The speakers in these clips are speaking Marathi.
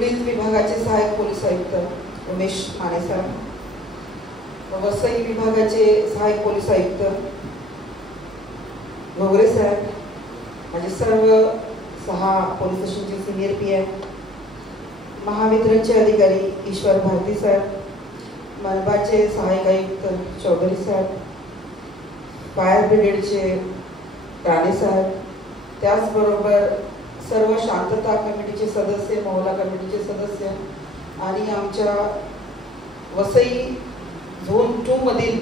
पुढील विभागाचे सहाय्यक पोलीस आयुक्त उमेश माने सर, वसई विभागाचे सहाय्यक पोलीस आयुक्त घोगरे सर, माझे सर्व 6 पोलीस स्टेशनचे सिनियर PM, महावितरणचे अधिकारी ईश्वर भारती सर, मनपाचे सहाय्यक आयुक्त चौधरी सर, फायर ब्रिगेडचे राणे सर, त्याचबरोबर सर्व शांतता कमिटीचे सदस्य, मोहल्ला कमिटीचे सदस्य आणि आमच्या वसई झोन 2 मधील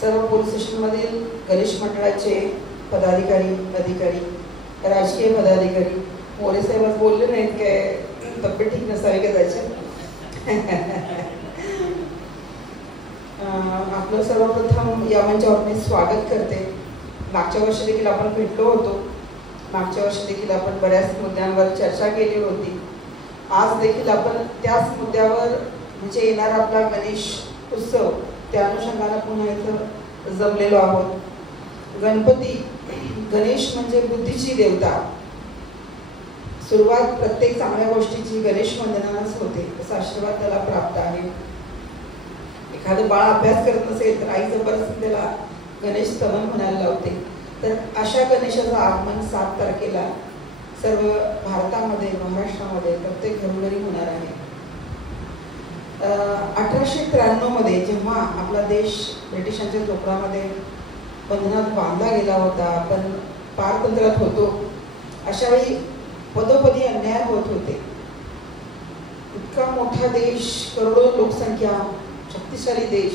सर्व पोलीस स्टेशनमधील गणेश मंडळाचे पदाधिकारी, अधिकारी, राजकीय पदाधिकारी. मोरे साहेब बोलले नाहीत काय तब्येत ठीक नसावी का त्याच्या. आपलं सर्वप्रथम या मंचावर मी स्वागत करते. मागच्या वर्षी देखील आपण भेटलो होतो. मागच्या वर्षी देखील आपण बऱ्याच मुद्द्यांवर चर्चा केली होती. आज देखील आपण त्याच मुद्द्यावर म्हणजे येणारा आपला गणेश उत्सव त्या अनुषंगाने पुन्हा इथं जमलेलो आहोत. गणपती, गणेश म्हणजे बुद्धीची देवता. सुरुवात प्रत्येक चांगल्या गोष्टीची गणेश वंदनानंच होते, असा आशीर्वाद त्याला प्राप्त आहे. एखादं बाळ अभ्यास करत नसेल तर आई जबरदस्ती त्याला गणेश स्तवन म्हणायला लावते. तर अशा गणेशाचं आगमन 7 तारखेला सर्व भारतामध्ये, महाराष्ट्रामध्ये प्रत्येक घरोघरी होणार आहे. 1893 मध्ये जेव्हा आपला देश ब्रिटिशांच्या जोखडामध्ये बंधनात बांधला गेला होता, आपण पारतंत्र्यात होतो, अशावेळी पदोपदी अन्याय होत होते. इतका मोठा देश, करोडो लोकसंख्या, शक्तिशाली देश,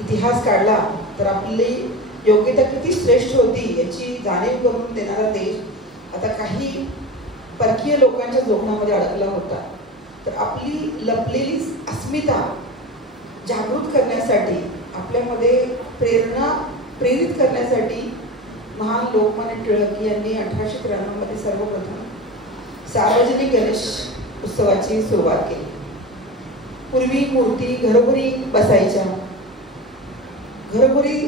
इतिहास काढला तर आपली योग्यता किती श्रेष्ठ होती याची जाणीव करून देणारा देश आता काही परकीय लोकांच्या जोखडामध्ये अडकला होता. तर आपली लपलेली अस्मिता जागृत करण्यासाठी, आपल्यामध्ये प्रेरित करण्यासाठी महान लोकमान्य टिळक यांनी 1893 मध्ये सर्वप्रथम सार्वजनिक गणेश उत्सवाची सुरुवात केली. पूर्वी मूर्ती घरोघरी बसायच्या, घरोघरी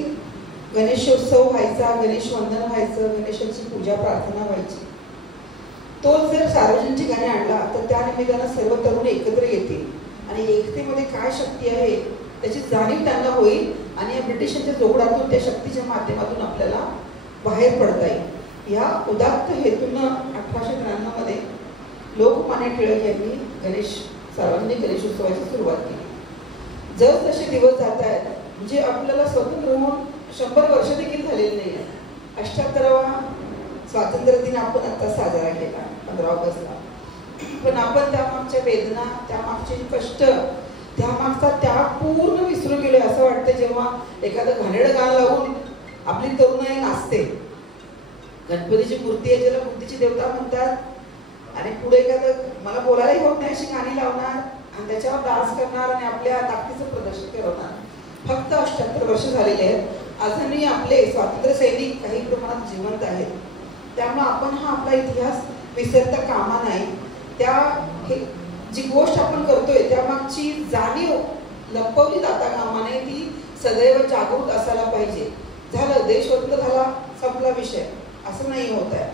गणेशोत्सव व्हायचा, गणेश वंदन व्हायचं, गणेशाची पूजा प्रार्थना व्हायची. तोच जर सार्वजनिक ठिकाणी आणला तर त्या निमित्तानं सर्व तरुण एकत्र येतील आणि एकतेमध्ये काय शक्ती आहे त्याची जाणीव त्यांना होईल आणि या ब्रिटिशांच्या जोखडातून त्या शक्तीच्या माध्यमातून आपल्याला बाहेर पडता येईल. या उदात्त हेतूनं 1893 मध्ये लोकमान्य टिळक यांनी सार्वजनिक गणेशोत्सवाची सुरुवात केली. जसजसे दिवस जात आहेत, म्हणजे आपल्याला स्वतंत्र होऊन 100 वर्ष देखील झालेली नाही आहे. 78वा स्वातंत्र्य दिन आपण आता साजरा केला 15 ऑगस्टला. पण आपण त्यामागच्या वेदना, त्यामागचे कष्ट, त्यामागचा त्याग पूर्ण विसरू गेलो असं वाटतं जेव्हा एखादं घाणेरडं गाणं लावून आपली तरुणाई नाचते. गणपतीची मूर्ती आहे, ज्याला बुद्धीची देवता म्हणतात, आणि पुढे एखादं मला बोलायलाही होत नाही अशी गाणी लावणार आणि त्याच्यावर डान्स करणार आणि आपल्या ताकदीचं प्रदर्शन करवणार. फक्त 78 वर्ष झालेले आहेत. अजूनही आपले स्वातंत्र्य सैनिक काही प्रमाणात जिवंत आहेत. त्यामुळे आपण हा आपला इतिहास विसरता कामा नाही. जी गोष्ट आपण करतोय त्यामागची जाणीव लपवली जाता कामा नये, ती सदैव जागृत असायला पाहिजे. झालं देश स्वतंत्र झाला, संपला विषय, असं नाही होत आहे.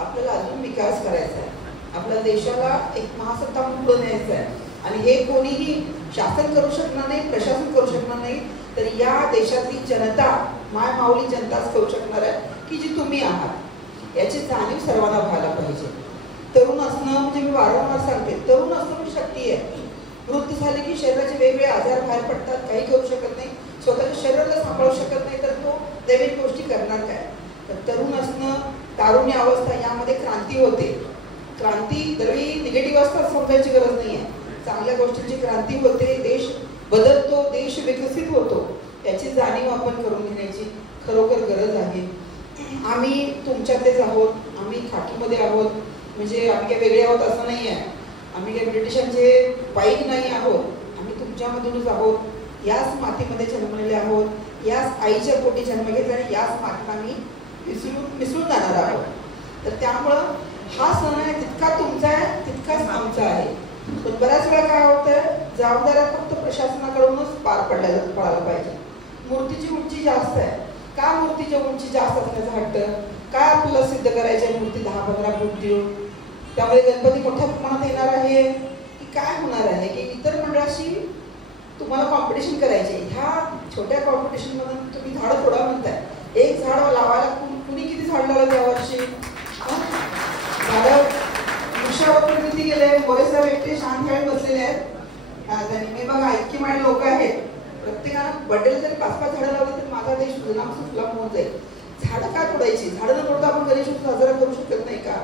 आपल्याला अजून विकास करायचा आहे. आपल्या देशाला एक महासत्ता पुढे न्यायचं आहे आणि हे कोणीही शासन करू शकणार नाही, प्रशासन करू शकणार नाही, तर या देशातली जनता, मायमाऊली जनताच करू शकणार आहे की जी तुम्ही आहात. याची जाणीव सर्वांना व्हायला पाहिजे. तरुण असणं म्हणजे मी वारंवार सांगते, तरुण असणं म्हणजे शक्ती आहे. वृद्ध झाले की शरीराचे वेगवेगळे आजार बाहेर पडतात, काही करू शकत नाही, स्वतःच्या शरीराला सांभाळू शकत नाही, तर तो नवीन गोष्टी करणार काय. तर तरुण असणं, तारुण्य अवस्था, यामध्ये क्रांती होते. क्रांती दरवेळी निगेटिव्ह असतात समजायची गरज नाही आहे. चांगल्या गोष्टींची क्रांती होते, देश बदलतो, देश विकसित होतो. याची जाणीव आपण करून घेण्याची खरोखर गरज आहे. आम्ही तुमच्यातलेच आहोत, आम्ही खाकीमध्ये आहोत, म्हणजे आम्ही काही वेगळे आहोत असं नाही आहे. आम्ही काही ब्रिटिशांचे बाईक नाही आहोत, आम्ही तुमच्यामधूनच आहोत. याच मातीमध्ये जन्मलेले आहोत, याच आईच्या पोटी जन्म घेतला आणि याच मातीत आम्ही मिसळून जाणार आहोत. तर त्यामुळं हा सण आहे, जितका तुमचा आहे तितकाच आमचा आहे. पण बऱ्याच वेळा काय होतं, जबाबदाऱ्या फक्त प्रशासनाकडूनच पार पडायला पाहिजे. मूर्तीची उंची जास्त आहे, का मूर्तीची उंची जास्त असण्याचा हट्ट, काय आपल्याला सिद्ध करायचं आहे मूर्ती 10-15 फूट देऊन. त्यामुळे गणपती मोठ्या प्रमाणात येणार आहे की काय होणार आहे, की इतर मंडळाशी तुम्हाला कॉम्पिटिशन करायचे. ह्या छोट्या कॉम्पिटिशनमधून तुम्ही झाडं तोडा म्हणताय. एक झाड लावायला कुणी किती झाड लावलं त्यावर्षी? झाडं वृक्षारोपण किती गेले? बरेच व्यक्ती शांत खेळत बसलेले आहेत. मी बघा इतकी माझे लोक आहेत, प्रत्येकानं बड्डेला जरी 5-5 झाडं लावली तर माझा देश सुजलाम होऊन जाईल. झाडं का तोडायची? झाडं न तोडता आपण गणेशोत्सव साजरा करू शकत नाही का?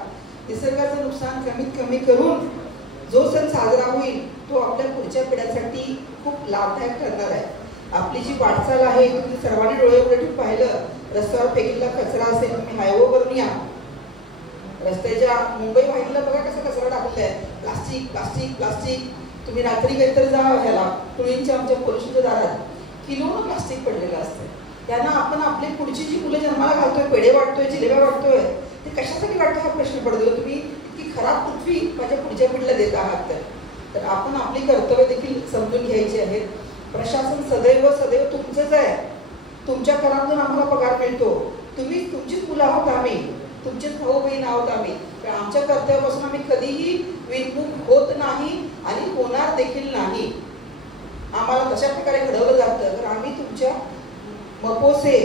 निसर्गाचं नुकसान कमीत कमी करून जो सण साजरा होईल तो आपल्या पुढच्या पिढ्यांसाठी खूप लाभदायक ठरणार आहे. आपली जी वाटचाल आहे तुम्ही सर्वांनी डोळे उघडे ठेवून पाहिलं. रस्त्यावर फेकलेला कचरा असेल, तुम्ही हायवेवरून या, रस्त्याच्या मुंबई वाहिनीला बघा कसा कचरा टाकलेला आहे. Plastic plastic plastic. तुम्ही रात्री काहीतरी जा ह्याला पुळींच्या आमच्या पोल्युशनच्या दारात किलोनं प्लास्टिक पडलेलं असतं. त्यांना आपण आपली पुढची जी मुलं जन्माला घालतोय, पेढे वाटतोय, जिलेब्या वाटतोय, ते कशासाठी वाटतं हा प्रश्न पडतो. तुम्ही इतकी खराब पृथ्वी माझ्या पुढच्या पिढीला देत आहात तर आपण आपली कर्तव्य देखील समजून घ्यायची आहेत. प्रशासन सदैव सदैव तुमचंच आहे. तुमच्या करातून आम्हाला पगार मिळतो. तुमचीच मुलं आहोत आम्ही, तुमचेच भाऊ बहीण आहोत आम्ही. पण आमच्या कर्तव्यापासून आम्ही कधीही विनमुख होत नाही आणि होणार देखील नाही. आम्हाला तशा प्रकारे घडवलं जातं. तर आम्ही तुमच्या मपोसे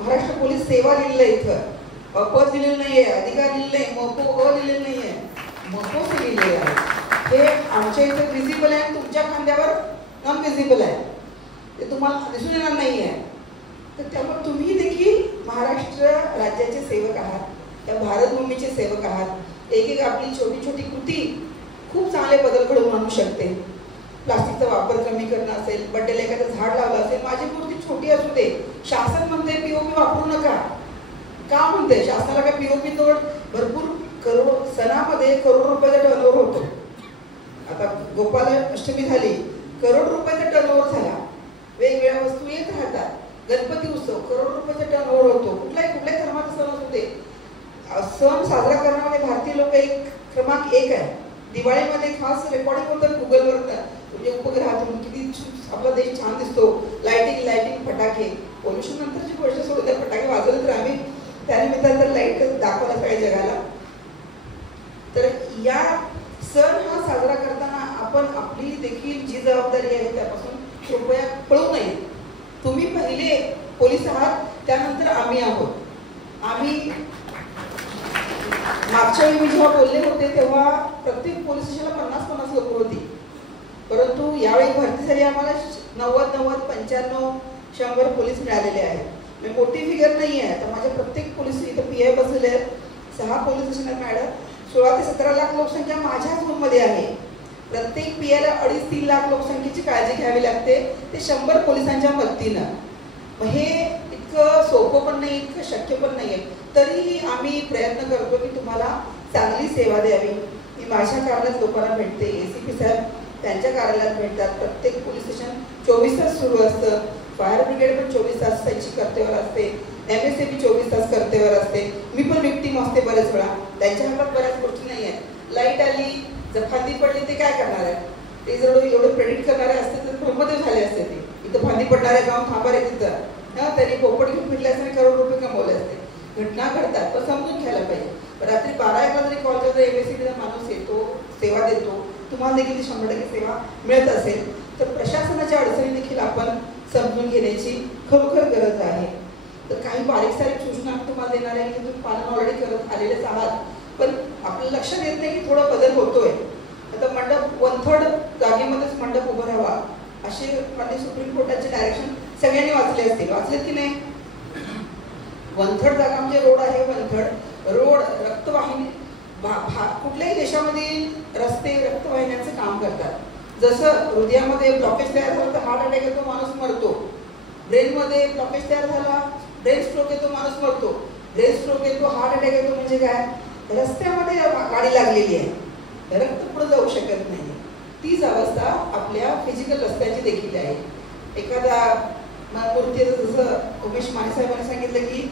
महाराष्ट्र पोलीस सेवा लिहिलेलं इथं पद दिलेलं नाहीये, अधिकार लिहिलेलं नाही, मपो लिहिलेलं नाहीये, मपोसे लिहिलेलं आहे. हे आमच्या इथे विजिबल आहे, तुमच्या खांद्यावर नॉन विजिबल आहे, ते तुम्हाला दिसून येणार नाही आहे. तर त्यामुळे तुम्ही देखील महाराष्ट्र राज्याचे सेवक आहात, त्या भारतभूमीचे सेवक आहात. एक आपली छोटी छोटी कृती खूप चांगले बदल घडवून आणू शकते. प्लास्टिकचा वापर कमी करणं असेल, बड्डेला एखादं झाड लावलं असेल, माझी मूर्ती छोटी असू दे, शासन म्हणते पीओपी वापरू नका. का म्हणते? शासनाला काय पीओपी तोड भरपूर करोड सणामध्ये करोड रुपयाचा टर्नओव्हर होतो. आता गोपालाष्टमी झाली, करोड रुपयाचा टर्नओव्हर झाला. वेगवेगळ्या वस्तू येत राहतात. गणपती उत्सव करोड रुपयाचा टर्नओव्हर होतो. कुठल्याही धर्माचा सण असू दे, सण साजरा करण्यामध्ये भारतीय लोक क्रमांक 1 आहे. दिवाळीमध्ये खास रेकॉर्डिंग होतं गुगलवर, म्हणजे उपग्रहातून किती आपला देश छान दिसतो. लाइटिंग फटाके, पोल्युशन नंतरची गोष्ट सोडून त्या फटाके वाजवले तर आम्ही त्यानिमित्तानं तर लाईट दाखवला सगळ्या जगाला. तर या सण हा साजरा करताना आपण आपली देखील जी जबाबदारी आहे त्यापासून कृपया पळू नये. तुम्ही पहिले पोलीस आहात, त्यानंतर आम्ही आहोत. आम्ही मागच्या वेळी मी जेव्हा बोलले होते तेव्हा प्रत्येक पोलीस स्टेशनला 50-50 लोक होती. परंतु यावेळी भरती झाली आम्हाला 90, 95, 100 पोलीस मिळालेले आहेत. मोठी फिगर नाही आहे. तर माझ्या प्रत्येक पोलीस इथं PI बसलेले आहेत. 6 पोलीस स्टेशन आहेत मॅडम. 16 ते 17 लाख लोकसंख्या माझ्या झोनमध्ये आहे. प्रत्येक PIला 2.5-3 लाख लोकसंख्येची काळजी घ्यावी लागते, ते 100 पोलिसांच्या मदतीनं. हे इतकं सोपं पण नाही, इतकं शक्य पण नाही आहे. तरीही आम्ही प्रयत्न करतो की तुम्हाला चांगली सेवा द्यावी. मी माझ्या कार्यालयात लोकांना भेटते, ACP साहेब त्यांच्या कार्यालयात भेटतात. प्रत्येक पोलीस स्टेशन 24 तास सुरू असतं. फायर ब्रिगेड पण 24 तास त्यांची कर्तव्यावर असते. MSAP 24 तास कर्तव्यावर असते. मी पण विक्टीम असते बऱ्याच वेळा. त्यांच्या हातात बऱ्याच गोष्टी नाही आहेत. लाईट आली, जर फांदी पडली ते काय करणार आहे? ते जर एवढं प्रेडिक्ट करणारे असते तर ब्रह्मदेव झाले असते. ते इथं फांदी पडणाऱ्या जाऊन थांबा रे तिथं, त्यांनी पोपट घेऊन फिरले असते, करोड रुपये कमवले असते. घटना घडतात, पण समजून घ्यायला पाहिजे. रात्री 12-1ला जरी कॉल केला तर MSAPचा माणूस येतो, सेवा देतो. तुम्हाला देखील 100% सेवा मिळत असेल तर प्रशासनाच्या अडचणी देखील आपण समजून घेण्याची खरोखर गरज आहे. तर काही बारीक सारीक सूचना तुम्हाला देणार आहे की तुम्ही पालन ऑलरेडी करत आलेलेच आहात, पण आपलं लक्षात येत नाही की थोडा बदल होतोय. आता मंडप 1/3 जागेमध्येच मंडप उभं राहावा असे म्हणजे सुप्रीम कोर्टाचे डायरेक्शन सगळ्यांनी वाचलेत की नाही? 1/3 जागा म्हणजे रोड आहे. 1/3 रोड रक्तवाहिनी. कुठल्याही देशामध्ये रस्ते रक्तवाहिन्यांचं काम करतात. जसं हृदयामध्ये ब्लॉकेज तयार झालं तर हार्ट अटॅक येतो, माणूस मरतो. ब्रेनमध्ये ब्लॉकेज तयार झाला, ब्रेन स्ट्रोक येतो, माणूस मरतो. ब्रेन स्ट्रोक येतो, हार्ट अटॅक येतो, म्हणजे काय? रस्त्यामध्ये गाडी लागलेली आहे, रक्त पुढे जाऊ शकत नाही. तीच अवस्था आपल्या फिजिकल रस्त्याची देखील आहे. एखादा मूर्ती, जसं उमेश माने साहेबांनी सांगितलं की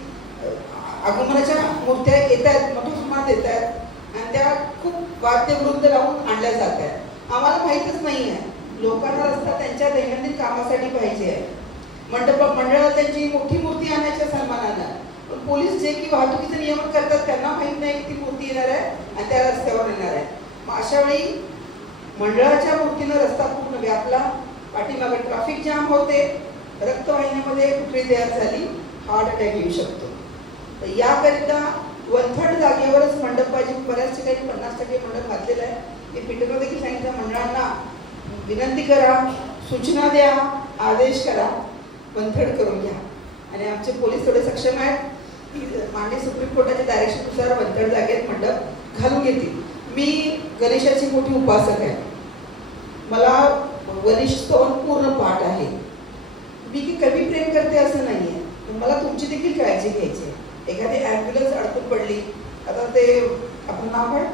आगमनाच्या मूर्त्या येत आहेत, मोठ्या प्रमाणात येत आहेत आणि त्या खूप वाद्यवृंद लावून आणल्या जात आहेत. आम्हाला माहीतच नाही आहे. लोकांना रस्ता त्यांच्या दैनंदिन कामासाठी पाहिजे आहे. मंडळात त्यांची मोठी मूर्ती आणायच्या सन्मानानं, पण पोलीस जे की वाहतुकीचं नियमन करतात त्यांना माहीत नाही की ती मूर्ती येणार आहे आणि त्या रस्त्यावर अशा वेळी मंडळाच्या मूर्तीनं रस्ता पूर्ण व्यापला, पाठीमागे ट्रॅफिक जाम होते, रक्तवाहिन्यामध्ये कुठली तयार झाली, हार्ट अटॅक येऊ शकतो. तर याकरिता 1/3 जागेवरच मंडप पाहिजे. बऱ्याच ठिकाणी 50% मंडप घातलेला आहे. मी पीठला देखील सांगितलं मंडळांना विनंती करा, सूचना द्या, आदेश करा, 1/3 करून घ्या. आणि आमचे पोलीस थोडे सक्षम आहेत की माननीय सुप्रीम कोर्टाच्या डायरेक्शननुसार 1/3 जागेत मंडप घालून घेतील. मी गणेशाची मोठी उपासक आहे, मला गणेश स्तवन पूर्ण पाठ आहे. मी की कमी प्रेम करते असं नाही आहे, मला तुमची देखील काळजी घ्यायची आहे. एखादी ॲम्ब्युलन्स अडकून पडली, आता ते आपण नाव आहे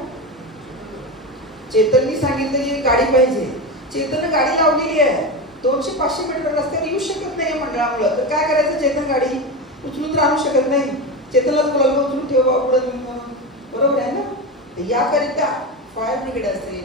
चेतननी सांगितलं की गाडी पाहिजे, चेतननं गाडी लावलेली आहे, 200-500 मीटर रस्त्यावर येऊ शकत नाही मंडळामुळं, तर काय करायचं? चेतन गाडी उचलून तर आणू शकत नाही, चेतनलाच बोलायला उचलून ठेवा पुढं, बरोबर आहे ना? याकरिता फायर ब्रिगेड असेल,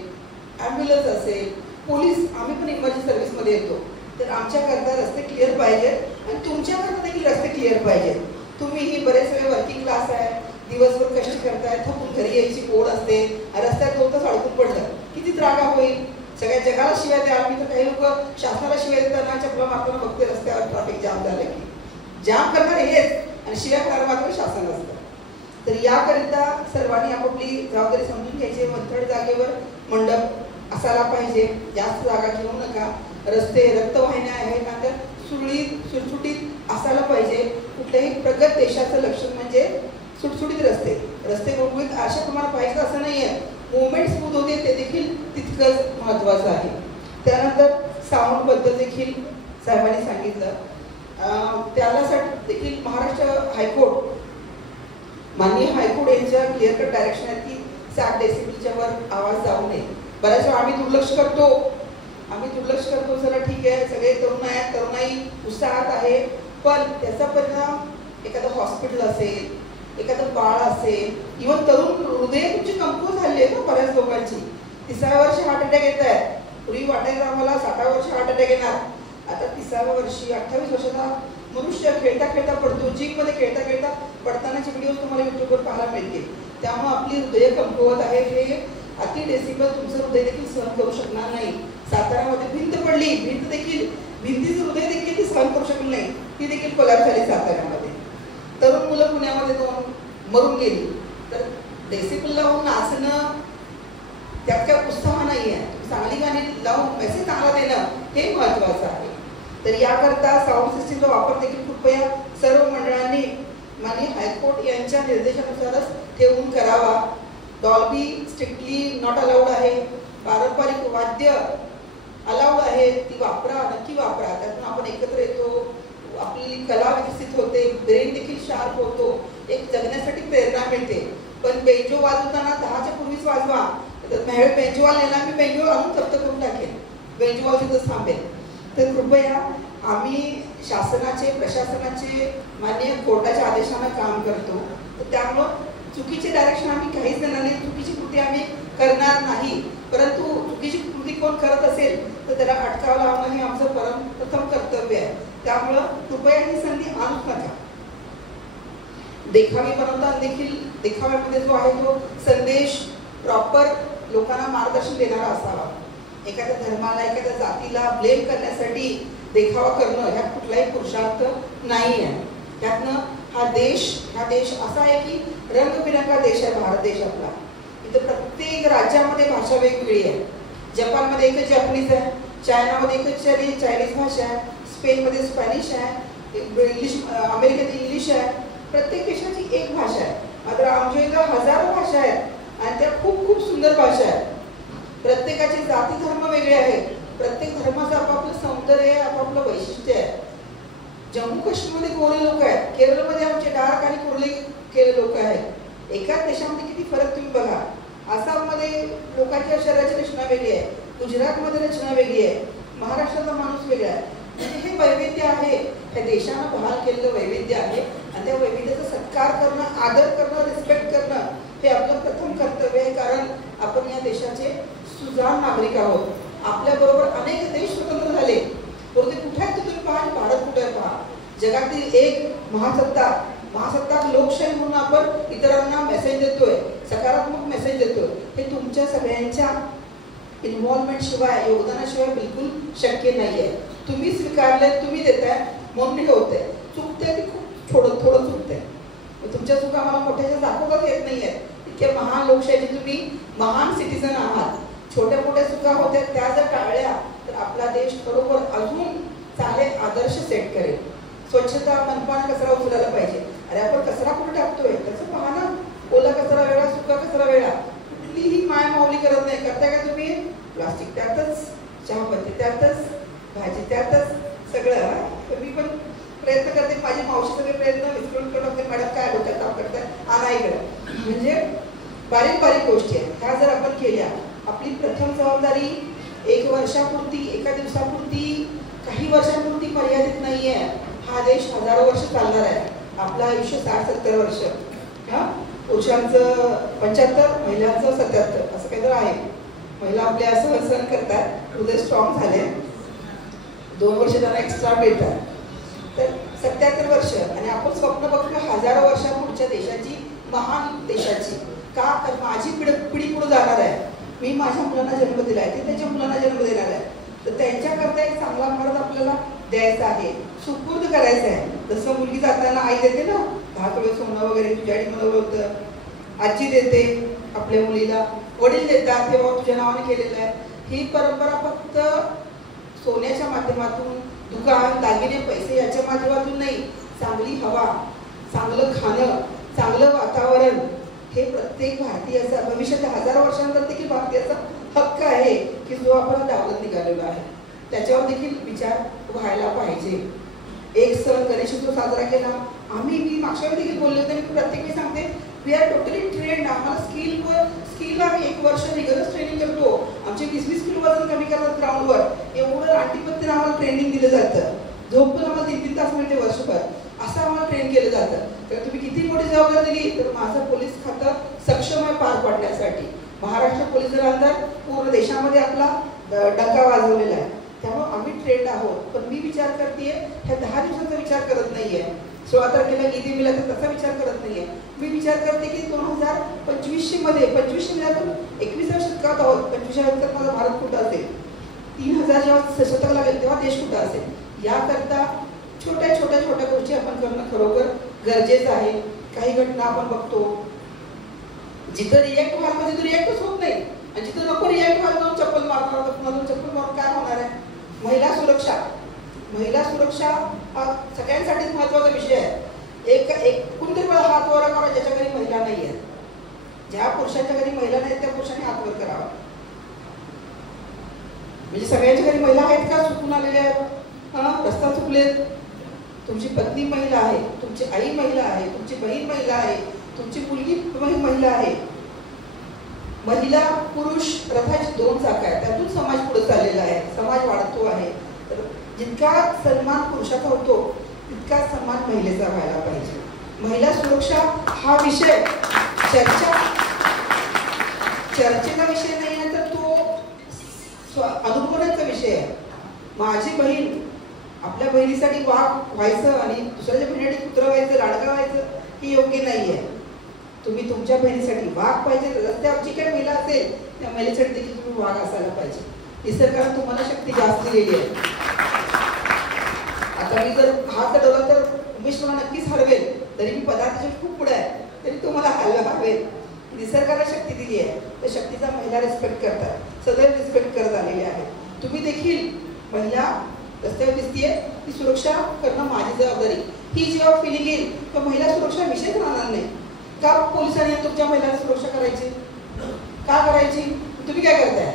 ॲम्ब्युलन्स असेल, पोलीस, आम्ही पण इमर्जन्सी सर्व्हिसमध्ये येतो, तर आमच्याकरता रस्ते क्लिअर पाहिजेत आणि तुमच्याकरता देखील रस्ते क्लिअर पाहिजेत. तुम्हीही बरेच वेळ वर्किंग क्लास आहे, दिवसभर कष्ट करताय, थकून घरी यायची ओढ असते, रस्त्यात 2 तास अडकून पडलं, किती त्रागा होईल? सगळ्या जगाला शिवाय द्या. आम्ही तर काही लोक शासनाला शिवाय देताना चपला मारताना बघते रस्त्यावर ट्रॅफिक जाम झालं की जाम करणार हेच आणि शिवाय करणार मात्र शासन असतं. तर याकरिता सर्वांनी आपापली जबाबदारी समजून घ्यायची. 1/3 जागेवर मंडप असायला पाहिजे, जास्त जागा घेऊ नका. रस्ते रक्तवाहिन्या आहेत ना, तर सुटसुटीत असायला पाहिजे. कुठल्याही प्रगत देशाचं लक्षण म्हणजे सुटसुटीत रस्ते गुळगुळीत अशा प्रमाणात पाहिजे असं नाही आहे. मुवमेंट स्मूथ होते ते देखील तितकंच महत्त्वाचं आहे. त्यानंतर साऊंडबद्दल देखील साहेबांनी सांगितलं, त्यासाठी देखील महाराष्ट्र हायकोर्ट, माननीय हायकोर्ट यांच्या क्लिअर कट डायरेक्शन आहे की 60 डेसिबलच्या वर आवाज जाऊ नये. बऱ्याच वेळा आम्ही दुर्लक्ष करतो, जरा ठीक आहे, सगळे तरुण आहेत, तरुणाई उत्साहात आहे, पण त्याचा परिणाम एखादं हॉस्पिटल असेल, एखादं बाळ असेल, इव्हन तरुण हृदय तुमची कमकुवत झाली आहे ना बऱ्याच लोकांची. 30व्या वर्षी हार्ट अटॅक येत आहे. पूर्वी वाटायचं आम्हाला 60व्या वर्षी हार्ट अटॅक येणार, आता 30व्या वर्षी 28 वर्षाचा मनुष्य खेळता खेळता पडतो. जिममध्ये खेळता खेळता पडतानाचे व्हिडिओ तुम्हाला युट्यूबवर पाहायला मिळतील. त्यामुळे आपली हृदय कमकुवत आहे. हे अति डेसिबल तुमचं हृदय देखील सहन करू शकणार नाही. साताऱ्यामध्ये भिंत पडली, भिंतीचं हृदय देखील ती सहन करू शकली नाही, ती देखील कोलॅप्स झाली साताऱ्यामध्ये. तरुण मुलं पुण्यामध्ये 2 मरून गेली. तर डेसिबल लावून नाचणं त्यात काय उत्साह नाही आहे. चांगली गाणी लावून मेसेज चांगला देणं हे महत्त्वाचं आहे. तर याकरता साऊंड सिस्टीमचा वापर देखील कृपया सर्व मंडळांनी माननीय हायकोर्ट यांच्या निर्देशानुसारच ठेवून करावा. डॉल्बी स्ट्रिक्टली नॉट अलाउड आहे. पारंपरिक वाद्य अलाउड आहे, ती वापरा, नक्की वापरा. त्यातून आपण एकत्र येतो, आपली कला विकसित होते, ब्रेन देखील शार्प होतो, एक जगण्यासाठी प्रेरणा मिळते. पण बेंजो वाजवताना 10च्या पूर्वीच वाजवा. तर बेंजोवाल नेला, मी बेंजो आणून जप्त करून टाकेन, बेंजोवाल तिथं थांबेल. तर कृपया आम्ही शासनाचे, प्रशासनाचे, माननीय कोर्टाच्या आदेशानं काम करतो, तर त्यामुळं चुकीचे डायरेक्शन आम्ही काहीच देणार नाही, चुकीची कृती आम्ही करणार नाही. परंतु चुकीची कृती कोण करत असेल तर त्याला अटकाव लावणं हे आमचं प्रथम कर्तव्य आहे. त्यामुळं कृपया ही संधी आणूच नका. देखावे बनवताना देखील देखाव्यामध्ये जो आहे तो संदेश प्रॉपर लोकांना मार्गदर्शन देणारा असावा. एखाद्या धर्माला, एखाद्या जातीला ब्लेम करण्यासाठी देखावा करणं ह्यात कुठलाही पुरुषार्थ नाही आहे. त्यातनं हा देश असा आहे की रंगबिरंगा देश आहे भारत देश आपला. इथं प्रत्येक राज्यामध्ये भाषा वेगवेगळी आहे. जपानमध्ये एकच जपानीज आहे, चायनामध्ये एकच चायनीज भाषा आहे, स्पेनमध्ये स्पॅनिश आहे, इंग्लिश, अमेरिकेत इंग्लिश आहे. प्रत्येक देशाची एक भाषा आहे. मात्र आमच्या इथं हजारो भाषा आहेत आणि त्या खूप खूप सुंदर भाषा आहेत. प्रत्येकाचे जाती धर्म वेगळे आहेत. प्रत्येक धर्माचं आपापलं सौंदर्य आहे, आपापलं वैशिष्ट्य आहे. जम्मू काश्मीरमध्ये गोरे लोक आहेत, केरळमध्ये आमचे डार्क आणि कुरळे केले लोक आहेत. एकाच देशामध्ये किती फरक तुम्ही बघा. आसाममध्ये लोकांच्या शरीराची रचना वेगळी आहे, गुजरातमध्ये रचना वेगळी आहे, महाराष्ट्राचा माणूस वेगळा आहे. म्हणजे हे वैविध्य आहे, हे देशानं बहाल केलेलं वैविध्य आहे आणि त्या वैविध्याचा सत्कार करणं, आदर करणं, रिस्पेक्ट करणं हे आपलं प्रथम कर्तव्य आहे. कारण आपण या देशाचे सुजाण नागरिक आहोत. आपल्याबरोबर अनेक देश स्वतंत्र झाले, परंतु कुठे आहेत तुम्ही पहा, भारत कुठे पहा. जगातील एक महासत्ता लोकशाही म्हणून आपण इतरांना मेसेज देतोय सकारात्मक मेसेज देतोय, हे तुमच्या सगळ्यांच्या इन्व्हॉल्वमेंट शिवाय, योगदानाशिवाय बिलकुल शक्य नाही आहे. तुम्ही स्वीकारले, तुम्ही देताय म्हणून हे होतंय. चुकतंय ते खूप थोडं थोडं चुकतंय. तुमच्या चुका मला मोठ्याच्या दाखवताच येत नाही आहेत. इतके महान लोकशाही, तुम्ही महान सिटीजन आहात. छोट्या मोठ्या चुका होत्या त्या जर टाळल्या तर आपला देश बरोबर अजून चांगले आदर्श सेट करेल. स्वच्छता, मनपान कचरा उचलायला पाहिजे. अरे आपण कचरा कुठे टाकतोय त्याचं पहा ना. ओला कचरा वेगळा, सुका कचरा वेगळा. कुठलीही माय माऊली करत नाही. करताय का तुम्ही? प्लास्टिक त्यातच, चहापत्ती त्यातच, भाजी त्यातच, सगळं. मी पण प्रयत्न करते, माझी मावशी सगळे प्रयत्न विस्कळून करत, मॅडम काय डोक्यात काम करताय, आणा इकडं. म्हणजे बारीक बारीक गोष्टी आहेत, ह्या जर आपण केल्या, आपली प्रथम जबाबदारी 1 वर्षापुरती, एका दिवसापुरती, काही वर्षांपुरती मर्यादित नाही आहे. हा देश हजारो वर्ष चालणार आहे. आपलं आयुष्य 60-70 वर्ष. पुरुषांचं 75, महिलांचं 77 असं काहीतरी आहे. महिला आपल्या असं सहन करतात, हृदय स्ट्रॉंग झाले, 2 वर्ष त्यांना एक्स्ट्रा मिळतात. तर 77 वर्ष आणि आपण स्वप्न बघतो हजारो वर्षापुढच्या देशाची, महान देशाची. का तर माझी पिढी पुढे जाणार आहे. मी माझ्या मुलांना जन्म दिला आहे, ते त्यांच्या मुलांना जन्म देणार आहे. तर त्यांच्याकरता एक चांगला भारत आपल्याला द्यायचा आहे, सुपूर्द करायचं आहे. जसं मुलगी जाताना आई देते ना 10 तोळे सोनं वगैरे, तुझ्या आईने मला होतं, आजी देते आपल्या मुलीला, वडील देतात तेव्हा तुझ्या नावाने केलेलं आहे. ही परंपरा फक्त सोन्याच्या माध्यमातून, दुकान, दागिने, पैसे याच्या माध्यमातून नाही. चांगली हवा, चांगलं खाणं, चांगलं वातावरण हे प्रत्येक भारतीयाचा, भविष्यात हजारो वर्षांनंतर देखील भारतीयाचा हक्क आहे की जो आपण दावत निघालेला आहे. त्याच्यावर देखील विचार व्हायला पाहिजे. एक सण गणेशोत्सव साजरा केला, मी मागच्या वेळी देखील बोलले होते, मी प्रत्येक वेळी सांगते, वी आर टोटली ट्रेंड. आम्हाला स्किलला आम्ही 1 वर्ष रिगरस ट्रेनिंग करतो. आमचे 20-20 किलो वजन कमी करतात ग्राउंडवर. एवढं रांटीपत्तीनं आम्हाला ट्रेनिंग दिलं जातं. झोप पण आम्हाला 3-3 तास मिळते वर्षभर. असं आम्हाला ट्रेन केलं जातं. तर तुम्ही किती मोठी जबाबदारी दिली, तर माझं पोलीस खातं सक्षम आहे पार पाडण्यासाठी. महाराष्ट्र पोलीस दलांतर पूर्ण देशामध्ये आपला डंका वाजवलेला आहे. त्यामुळे आम्ही ट्रेंड आहोत. पण मी विचार करते, ह्या 10 दिवसांचा विचार करत नाहीये. 16 तारखेला ईद मिळाला तर तसा विचार करत नाहीये. मी विचार करते की 2025 मध्ये 25 मिळालं 21व्या शतकात आहोत. 25व्या शतकात माझा भारत कुठं असेल, 3000 जेव्हा शतक लागेल तेव्हा देश कुठं असेल. याकरता छोट्या छोट्या छोट्या गोष्टी आपण करणं खरोखर गरजेचं आहे. काही घटना आपण बघतो जिथं रिॲक्ट व्हायला पाहिजे तिथं रिॲक्टच होत नाही, आणि जिथं नको रिॲक्ट व्हायला जाऊन चप्पल मारणार, पुन्हा चप्पल मारून काय होणार आहे. महिला सुरक्षा हा सगळ्यांसाठीच महत्त्वाचा विषय आहे. कोणतरी वेळा हात वर करा ज्याच्या घरी महिला नाही आहेत. ज्या पुरुषांच्या घरी महिला नाहीत त्या पुरुषांनी हात वर करावा. म्हणजे सगळ्यांच्या घरी महिला आहेत का चुकून आलेल्या आहेत, रस्ता चुकलेत. तुमची पत्नी महिला आहे, तुमची आई महिला आहे, तुमची बहीण महिला आहे, तुमची मुलगी महिला आहे. महिला पुरुष रथाची 2 चाकं आहेत, त्यातून समाज पुढे चाललेला आहे, समाज वाढतो आहे. तर जितका सन्मान पुरुषाचा होतो तितका सन्मान महिलेचा व्हायला पाहिजे. महिला सुरक्षा हा विषय चर्चेचा विषय नाही आहे, तर तो अनुभवण्याचा विषय आहे. माझी बहीण, आपल्या बहिणीसाठी वाघ व्हायचं आणि दुसऱ्याच्या बहिणीसाठी कुत्रा व्हायचं, राडगा व्हायचं हे योग्य नाही आहे. तुम्ही तुमच्या बहिणीसाठी वाघ पाहिजे, रस्त्यावर जी काही महिला असेल त्या महिलेसाठी देखील तुम्ही वाघ असायला पाहिजे. निसर्गाने तुम्हाला शक्ती जास्त दिलेली आहे. आता मी जर हात अडवला तर उमेश मला नक्कीच हरवेल, तरी मी पदार्थाच्या खूप पुढे आहे, तरी तुम्हाला हरवेल. निसर्गाला शक्ती दिली आहे, त्या शक्तीचा महिला रिस्पेक्ट करतात, सदैव रिस्पेक्ट करत आलेले आहे. तुम्ही देखील महिला रस्त्यावर दिसतीये ती सुरक्षा करणं माझी जबाबदारी. ही जेव्हा फिलिंग येईल तर महिला सुरक्षा विषयच राहणार नाही. का पोलिसांनी तुमच्या महिलांची सुरक्षा करायची, का करायची? तुम्ही काय करताय?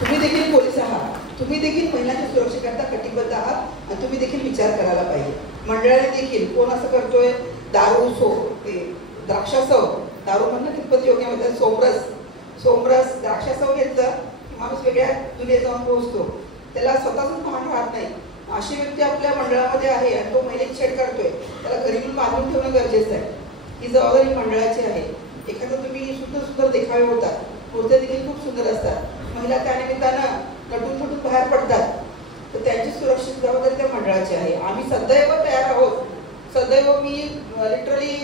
तुम्ही देखील पोलीस आहात, तुम्ही देखील महिलांच्या सुरक्षेकरता कटिबद्ध आहात आणि तुम्ही देखील विचार करायला पाहिजे. मंडळाने देखील कोण असं करतोय, दारू द्राक्षासव, दारू म्हणणं कितपत योग्य म्हणजे सोमरस द्राक्षासव घेतलं की माणूस वेगळ्या दुनियेत जाऊन पोहोचतो, त्याला स्वतःच भान राहत नाही. अशी व्यक्ती आपल्या मंडळामध्ये आहे आणि तो महिलेची छेड काढतोय, त्याला घरी बांधून ठेवणं गरजेचं आहे. ही जबाबदारी मंडळाची आहे. एखादं तुम्ही सुंदर देखावे होतात, मूर्त्या देखील खूप सुंदर असतात, महिला त्यानिमित्तानं नटून फुटून बाहेर पडतात, तर त्यांची सुरक्षित जबाबदारी त्या मंडळाची आहे. आम्ही सदैव तयार आहोत. सदैव मी लिटरली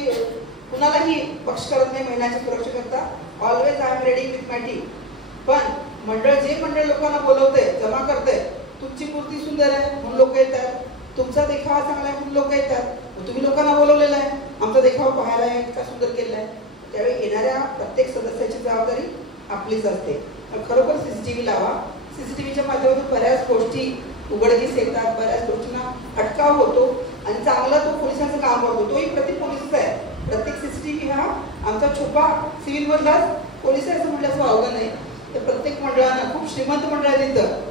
कुणालाही पक्ष करत नाही महिलांची सुरक्षा करता. Always I am ready with my team. पण जे मंडळ लोकांना बोलवते, जमा करते, तुमची मूर्ती सुंदर आहे म्हणून लोक येतात, तुमचा देखावा चांगला आहे म्हणून लोक येतात, तुम्ही लोकांना बोलवलेलं आहे, आमचा देखावा पाहायला आहे, इतका सुंदर केलेला आहे, त्यावेळी येणाऱ्या प्रत्येक सदस्याची जबाबदारी आपलीच असते. खरोखर CCTV लावा. CCTVच्या माध्यमातून बऱ्याच गोष्टी उघडकीस येतात, बऱ्याच गोष्टींना अटकाव होतो आणि चांगला तो पोलिसांचं काम करतो. तोही प्रत्येक पोलिसच आहे. प्रत्येक CCTV हा आमचा छोटा सिव्हिलमधलाच पोलीस आहे असं म्हटलं असं अवघड नाही. तर प्रत्येक मंडळानं खूप श्रीमंत मंडळ आहे तिथं.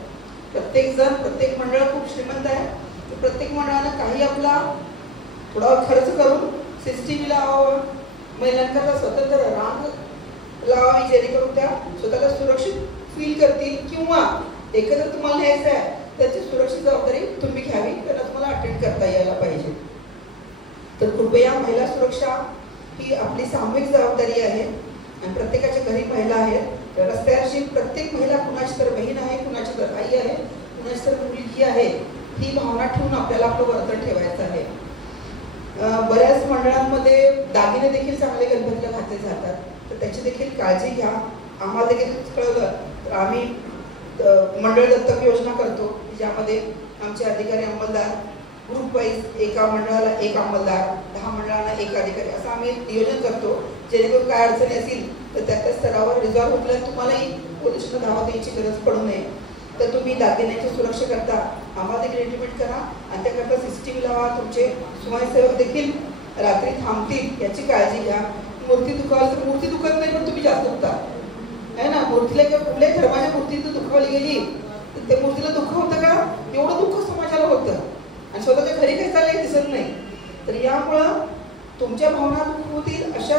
प्रत्येक मंडळ खूप श्रीमंत आहे. तर प्रत्येक मंडळानं काही आपला थोडा खर्च करून CCTV लावावं, महिलांकरता स्वतंत्र रांग लावावी जेणेकरून त्या स्वतःला सुरक्षित फील करतील, किंवा एकत्र तुम्हाला न्यायचं आहे त्याची सुरक्षित जबाबदारी तुम्ही घ्यावी, त्यांना तुम्हाला अटेंड करता यायला पाहिजे. तर कृपया महिला सुरक्षा ही आपली सामूहिक जबाबदारी आहे आणि प्रत्येकाच्या घरी महिला आहेत. रस्त्यावरची प्रत्येक महिला कुणाची तर बहीण आहे, कुणाची तर आई आहे, कुणाची तर मुलगी आहे, ही भावना ठेवून आपल्याला आपलं वर्तन ठेवायचं आहे. बऱ्याच मंडळांमध्ये दागिने देखील चांगले गणपतीला घातले जातात, तर त्याची देखील काळजी घ्या. आम्हाला देखील कळलं तर आम्ही मंडळ दत्तक योजना करतो, ज्यामध्ये आमचे अधिकारी अंमलदार ग्रुप वाईज एका मंडळाला एक अंमलदार, 10 मंडळांना एक अधिकारी असं आम्ही नियोजन करतो, जेणेकरून काय अडचणी असतील तर त्या स्तरावर रिझॉल्व्ह होतील. तुम्हालाही पोलिसांना धावा द्यायची गरज पडू नये. तर तुम्ही दागिन्याची सुरक्षा करता आम्हाला देखील इंटिमेट करा आणि त्याकरता CCTV लावा. तुमचे स्वयंसेवक देखील रात्री थांबतील याची काळजी घ्या. मूर्ती दुखावली तर मूर्ती दुखत नाही, पण तुम्ही जास्त दुखता आहे ना. मूर्तीला किंवा कुठल्याही धर्माच्या मूर्ती दुखावली गेली तर त्या मूर्तीला दुःख होतं का? एवढं दुःख समाजाला होतं आणि स्वतःच्या घरी काही चाललंय दिसत नाही. तर यामुळं तुमच्या भावना दुःख होतील अशा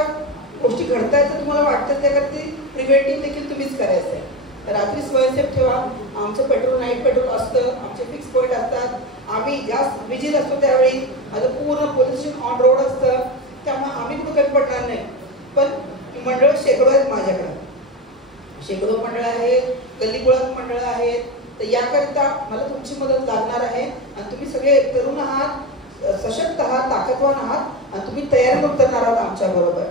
गोष्टी घडतायत तर तुम्हाला वाटतं त्याकरता प्रिव्हेंटिव्ह देखील तुम्हीच करायचं आहे. रात्री स्वयंसेवक ठेवा. आमचं पेट्रोल नाईट पेट्रोल असतं, आमचे फिक्स पॉईंट असतात, आम्ही जास्त विजिल असतो, त्यावेळी माझं पूर्ण पोलीस स्टेशन ऑन रोड असतं, त्यामुळे आम्ही कुठं कमी पडणार नाही. पण मंडळ शेकडो आहेत माझ्याकडं, शेकडो मंडळ आहेत, गल्लीबोळात मंडळ आहेत. तर याकरिता मला तुमची मदत लागणार आहे आणि तुम्ही सगळे तरुण आहात, सशक्त आहात, ताकदवान आहात आणि तुम्ही तयार उतरणार आहात आमच्या बरोबर.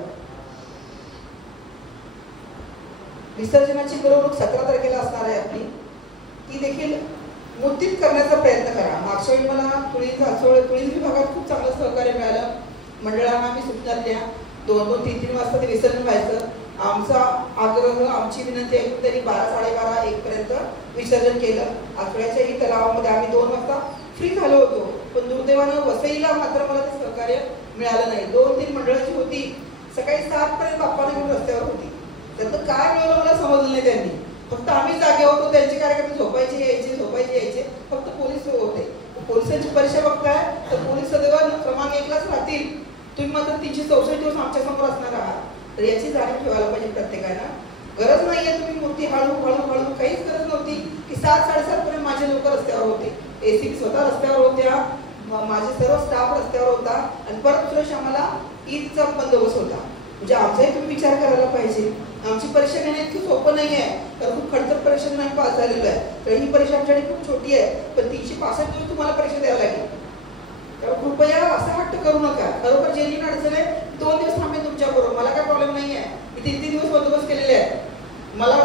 विसर्जनाची मिरवणूक 17 तारखेला असणार आहे आपली, ती देखील मूर्तीत करण्याचा प्रयत्न करा. मागच्या वेळी मला तुळीज विभागात खूप चांगलं सहकार्य मिळालं. मंडळांना आम्ही सूचना दिल्या 2-2, 3-3 वाजता ते विसर्जन व्हायचं. आमचा आग्रह, आमची विनंती ऐकून तरी 12, 12:30, 1 पर्यंत विसर्जन केलं. आठवड्याच्याही तलावामध्ये आम्ही 2 वाजता फ्री झालो होतो, पण दुर्दैवानं वसईला मात्र मला ते सहकार्य मिळालं नाही. 2-3 मंडळाची होती, सकाळी 7 पर्यंत बाप्पाने घेऊन रस्त्यावर होती. त्यातलं काय मिळवलं मला समजलं नाही. त्यांनी फक्त आम्ही जागे होतो, त्यांचे कार्यक्रम झोपायचे यायचे, फक्त पोलीस होते. पोलिसांची परीक्षा बघताय तर पोलीस सदैव क्रमांक 1लाच राहतील, तुम्ही मात्र 364 दिवस आमच्या समोर असणार आहात. तर याची जाणीव ठेवायला पाहिजे प्रत्येकानं. गरज नाहीये तुम्ही मूर्ती हळू काहीच गरज नव्हती की 7-7:30 पर्यंत माझे लोक रस्त्यावर होते. ACP स्वतः रस्त्यावर होत्या, माझे सर्व स्टाफ रस्त्यावर होता आणि परत दुसऱ्या दिवशी आम्हाला ईदचा बंदोबस्त होता. म्हणजे आमचाही तुम्ही विचार करायला पाहिजे. आमची परीक्षा घेणं इतकी सोपं नाही आहे, कारण खूप खडतर परीक्षा नाही पास झालेलं आहे. तर ही परीक्षा आमच्याकडे खूप छोटी आहे, पण 365 दिवस तुम्हाला परीक्षा द्यावी लागेल. त्यामुळे कृपया असा हट्ट करू नका. खरोखर जेन्युइन अडचण आहे, 2 दिवस थांबेल तुमच्याबरोबर, मला काय प्रॉब्लेम नाही आहे. मी 3-3 दिवस बंदोबस्त केलेले आहे. मला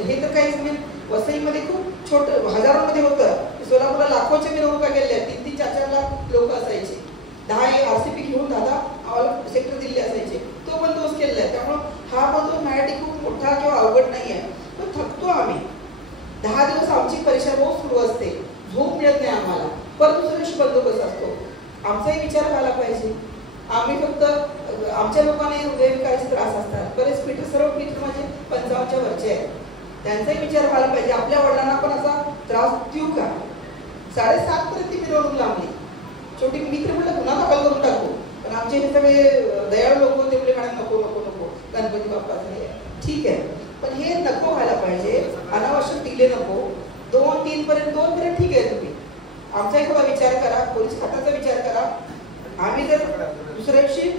हे तर काहीच नाही. वसईमध्ये खूप छोटं हजारांमध्ये होतं, सोलापूरला लाखोच्या मिरवणुका गेल्या, 3-3-4-4 लाख लोक असायचे. 10 RCP घेऊन दादा आम्हाला सेक्टर दिल्ली असायचे, तो बंदोबस्त केलेला आहे. त्यामुळं हा बंदोबस्त माझ्यासाठी खूप मोठा किंवा अवघड नाही आहे, पण थकतो आम्ही. 10 दिवस आमची परीक्षा रोज सुरू असते, झोप मिळत नाही आम्हाला, परत दुसऱ्या दिवशी बंदोबस्त असतो. आमचाही विचार व्हायला पाहिजे. आम्ही फक्त आमच्या लोकांना हृदयविकाराचे त्रास असतात, बरेच मित्र, सर्व मित्र माझे 55च्या वरचे आहेत, त्यांचाही विचार व्हायला पाहिजे. आपल्या वडिलांना पण असा त्रास देऊ का? 7:30 पर्यंत ती मिरवणूक लावली. छोटी मित्र म्हटलं पुन्हा दाखल करून टाकू, पण आमचे हे सगळे दयाळू लोक होते, म्हणजे मॅडम नको गणपती बाप्पाचं ठीक आहे, पण हे नको व्हायला पाहिजे. अनावश्यक डिले नको. 2-3 पर्यंत 2 पर्यंत ठीक आहे. तुम्ही आमचाही थोडा विचार करा, पोलीस खात्याचा विचार करा. आम्ही जर दुसऱ्या दिवशी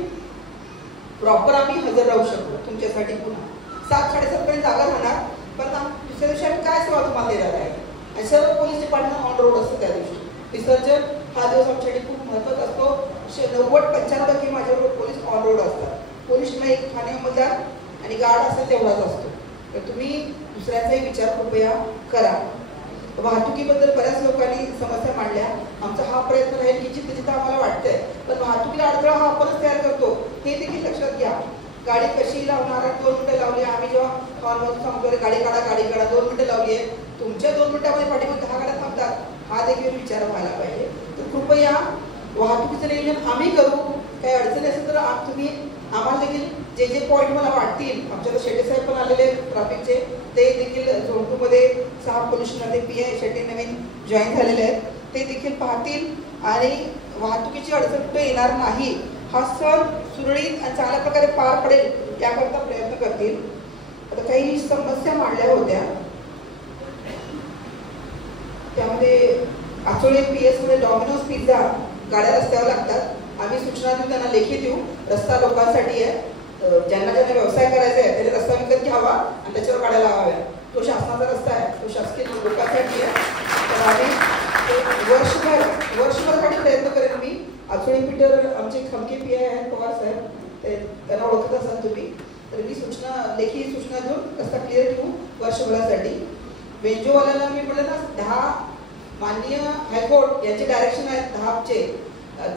प्रॉपर आम्ही हजर राहू शकतो तुमच्यासाठी. पुन्हा 7-7:30 पर्यंत जागा राहणार, पण दुसऱ्या दिवशी आम्ही काय सेवा तुम्हाला देणार आहे. आणि सर्व पोलीस डिपार्टमेंट ऑन रोड असतं त्या दिवशी. विसर्जन हा दिवस आमच्यासाठी खूप महत्त्वाचा असतो. 90-95% माझ्याबरोबर पोलीस ऑन रोड असतात. पोलीस एक ठाणे अंमलदार आणि गार्ड असेल तेवढाच असतो. तर तुम्ही दुसऱ्याचाही विचार कृपया करा. वाहतुकीबद्दल बऱ्याच लोकांनी समस्या मांडल्या. आमचा हा प्रयत्न राहील की जिथं जिथं आम्हाला वाटतंय पण वाहतुकीला अडथळा हा आपणच तयार करतो हे देखील लक्षात घ्या. गाडी कशी लावणार, 2 मिनिटं लावली, आम्ही जेव्हा हॉलमधून सांगतो गाडी काढा 2 मिनिटं लावली आहे, तुमच्या 2 मिनिटामध्ये पाठीमध्ये 10 गाड्या थांबतात, हा देखील विचार व्हायला पाहिजे. तर कृपया वाहतुकीचं नियोजन आम्ही करू. काही अडचणी असेल तर तुम्ही आम्हाला देखील जे पॉईंट मला वाटतील, आमच्याकडे शेट्टी साहेब पण आलेले ट्रॅफिकचे, ते देखील झोन 2 मध्ये 6 पोल्युशनमध्ये PI शेट्टी नवीन जॉईन झालेले आहेत, ते देखील पाहतील आणि वाहतुकीची अडचण कुठे येणार नाही, हा सण सुरळीत आणि चांगल्या प्रकारे पार पडेल याकरता प्रयत्न करतील. आता काही समस्या मांडल्या होत्या, त्यामध्ये आचोळे PS मध्ये डॉमिनोज पिझ्झा गाड्या रस्त्यावर लागतात. आम्ही सूचना देऊ, त्यांना लेखी देऊ. रस्ता लोकांसाठी आहे, ज्यांना व्यवसाय करायचा आहे त्यांनी रस्ता विकत घ्यावा आणि त्याच्यावर गाड्या लावाव्या. तो शासनाचा रस्ता आहे, तो शासकीय लोकांसाठी आहे. तर आम्ही वर्षभरासाठी प्रयत्न करेन. मी आचोळे पीटर आमचे खमके PI आहेत पवार साहेब, ते त्यांना ओळखत असाल तुम्ही. तर मी लेखी सूचना देऊन रस्ता क्लिअर ठेवू वर्षभरासाठी. बेंजोवाल्याला मी म्हटलं ना 10 माननीय हायकोर्ट यांचे डायरेक्शन आहेत 10चे.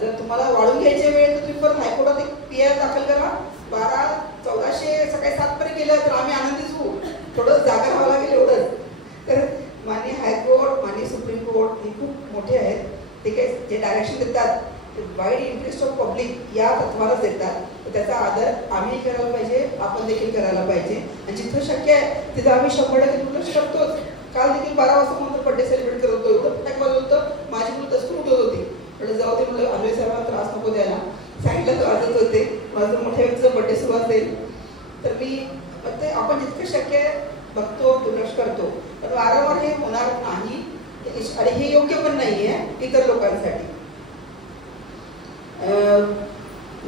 जर तुम्हाला वाढून घ्यायचे वेळ तर तुम्ही परत हायकोर्टात एक PI दाखल करा. 12-1400 सकाळी 7 पर्यंत गेलं तर आम्ही आनंदीच होऊ. थोडं जागा राहावं लागेल एवढंच. तर माननीय हायकोर्ट, माननीय सुप्रीम कोर्ट हे खूप मोठे आहेत. ते काही जे डायरेक्शन देतात ते वाईड इंटरेस्ट ऑफ पब्लिक या तत्वालाच देतात. तर त्याचा आदर आम्ही करायला पाहिजे, आपण देखील करायला पाहिजे. आणि जिथं शक्य आहे तिथं आम्ही 100% दुर्लक्ष करतोच. काल देखील 12 वाजता म्हणून बर्थडे सेलिब्रेट करत होतो, एवढं फॅक वाजवत होतं, माझी मुलं तसं उठत होती. म्हणजे जाऊ दे म्हणलं, अजय साहेबांना त्रास नको द्यायला, साईडला वाजत होते. माझं मोठ्या व्यक्तीचा बर्थडे सुरू असेल तर मी ते आपण जितकं शक्य आहे बघतो, दुर्लक्ष करतो. पण वारंवार हे होणार नाही आणि हे योग्य पण नाही आहे इतर लोकांसाठी.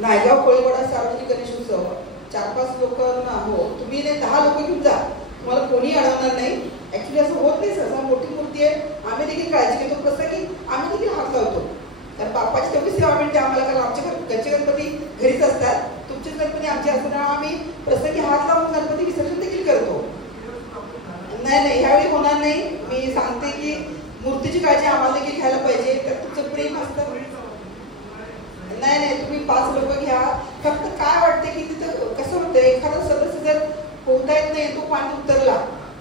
नायगाव कोळीवाडा सार्वजनिक गणेश उत्सव 4-5 लोकांना हो, तुम्ही 10 लोक घेऊन जा, तुम्हाला कोणी अडवणार नाही. ऍक्च्युली असं होत नाही. सहसा मोठी मूर्ती आहे, आम्ही देखील काळजी घेतो, प्रसंगी आम्ही देखील हात लावतो. कारण बाप्पाची तेवढी सेवा मिळते आम्हाला, कारण आमच्या घरचे गणपती घरीच असतात, तुमचे गणपती आमचे असताना आम्ही प्रसंगी हात लावून गणपती विसर्जन देखील करतो. नाही ह्यावेळी होणार नाही. मी सांगते की मूर्तीची काळजी आम्हाला देखील घ्यायला पाहिजे. तर तुमचं प्रेम असतं. नाही तुम्ही 5 लोक घ्या. फक्त काय वाटते की तिथं कसं होतं, एखादा सदस्य जर पोहता येत नाही, तो पाणी उतरला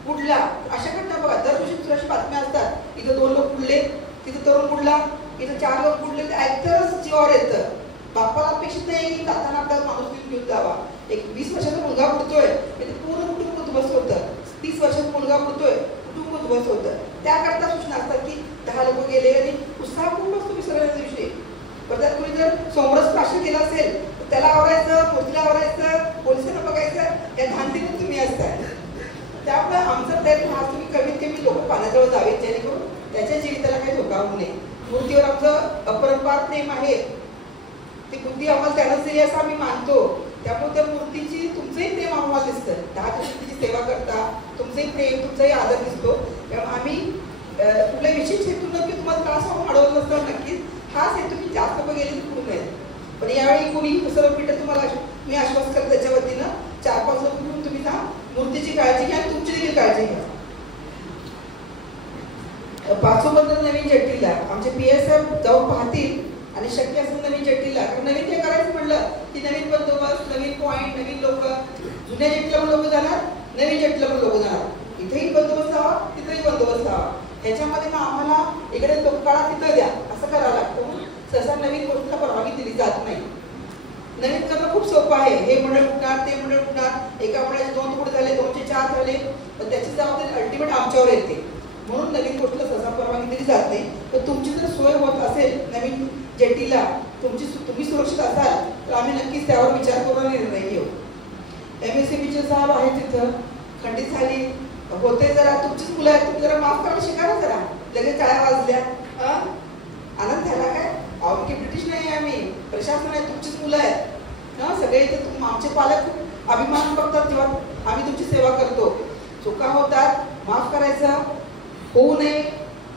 बुडला, अशा घटना बघा दरवर्षी दुसऱ्याशी बातम्या असतात. इथं 2 लोक बुडले, तिथं तरुण बुडला, इथं 4 लोक बुडले. ते ऐकतच जीवावर येतं. बाप्पाला अपेक्षित नाही की जाताना आपल्याला माणूस घेऊन जावा. एक 20 वर्षाचा मुलगा बुडतोय, म्हणजे पूर्ण कुटुंब उद्ध्वस्त होतं. 30 वर्षाचा मुलगा बुडतोय, कुटुंब उद्ध्वस्त होतं. त्याकरता सूचना असतात की 10 लोक गेले आणि उत्साह खूप असतो विसर्जनाच्या दिवशी. पण जर तुम्ही जर समोरच प्राशन केलं असेल तर त्याला आवरायचं, मूर्तीला आवरायचं, पोलिसांना बघायचं, या धांदीतून तुम्ही असताय. त्यामुळे आमचा प्रयत्न हा तुम्ही कमीत कमी लोक पाण्याजवळ जावेत, जेणेकरून त्याच्या जीविताला काही धोका होऊ नये. मूर्तीवर आमचं अपरंपार प्रेम आहे, ती बुद्धी आम्हाला त्यानंच दिली असं आम्ही मानतो. त्यामुळे त्या मूर्तीची तुमचंही प्रेम आम्हाला दिसतं. 10 दिवस तिची सेवा करता, तुमचंही प्रेम, तुमचाही आदर दिसतो. त्यामुळे आम्ही कुठल्या विशेष हेतून की तुम्हाला त्रास होऊन अडवत नसतं, नक्कीच हाच हेतू की जास्त लोक गेले तर करू नये. पण यावेळी कोणी सर्व पीठ तुम्हाला मी आश्वास करते त्याच्या वतीनं 4-5 लोक घेऊन तुम्ही जा, मूर्तीची काळजी घ्या आणि तुमची देखील काळजी घ्या. 515 नवीन जेट्टीला आमचे PS साहेब जाऊन पाहतील आणि शक्य असेल नवीन जेट्टीला, कारण नवीन हे करायचं म्हटलं की नवीन बंदोबस्त, नवीन पॉईंट, नवीन लोक. जुन्या जेट्टीला पण लोक जाणार, नवीन जेट्टीला पण लोक जाणार. इथेही बंदोबस्त हवा, तिथेही बंदोबस्त हवा. ह्याच्यामध्ये मग आम्हाला इकडे लोक काळा तिथं द्या असं करावं लागतं. सहसा नवीन गोष्टीला परवानगी दिली जात नाही. नवीन करणं खूप सोपं आहे. हे मंडळ उठणार, ते मंडळ उठणार, एका मंडळाचे 2 तुकडे झाले, 2चे 4 झाले, पण त्याची जबाबदारी अल्टिमेट आमच्यावर येते. म्हणून नवीन गोष्टीला सहसा परवानगी दिली जात नाही. तर तुमची जर सोय होत असेल नवीन जेट्टीला, तुम्ही सुरक्षित असाल तर आम्ही नक्कीच त्यावर विचार करून निर्णय घेऊ. MSCBचे साहेब आहे तिथं, खंडित झाली होते, जरा तुमचीच मुलं आहेत, तुम्ही जरा माफ करायला शिका ना जरा. लगेच टाळ्या वाजल्या, आनंद झाला काय? अहो की ब्रिटिश नाही आहे, आम्ही प्रशासन आहे, तुमचीच मुलं आहेत. सगळे इथे आमचे पालक खूप अभिमान बघतात जेव्हा आम्ही तुमची सेवा करतो. चुका होतात, माफ करायचं, होऊ नये.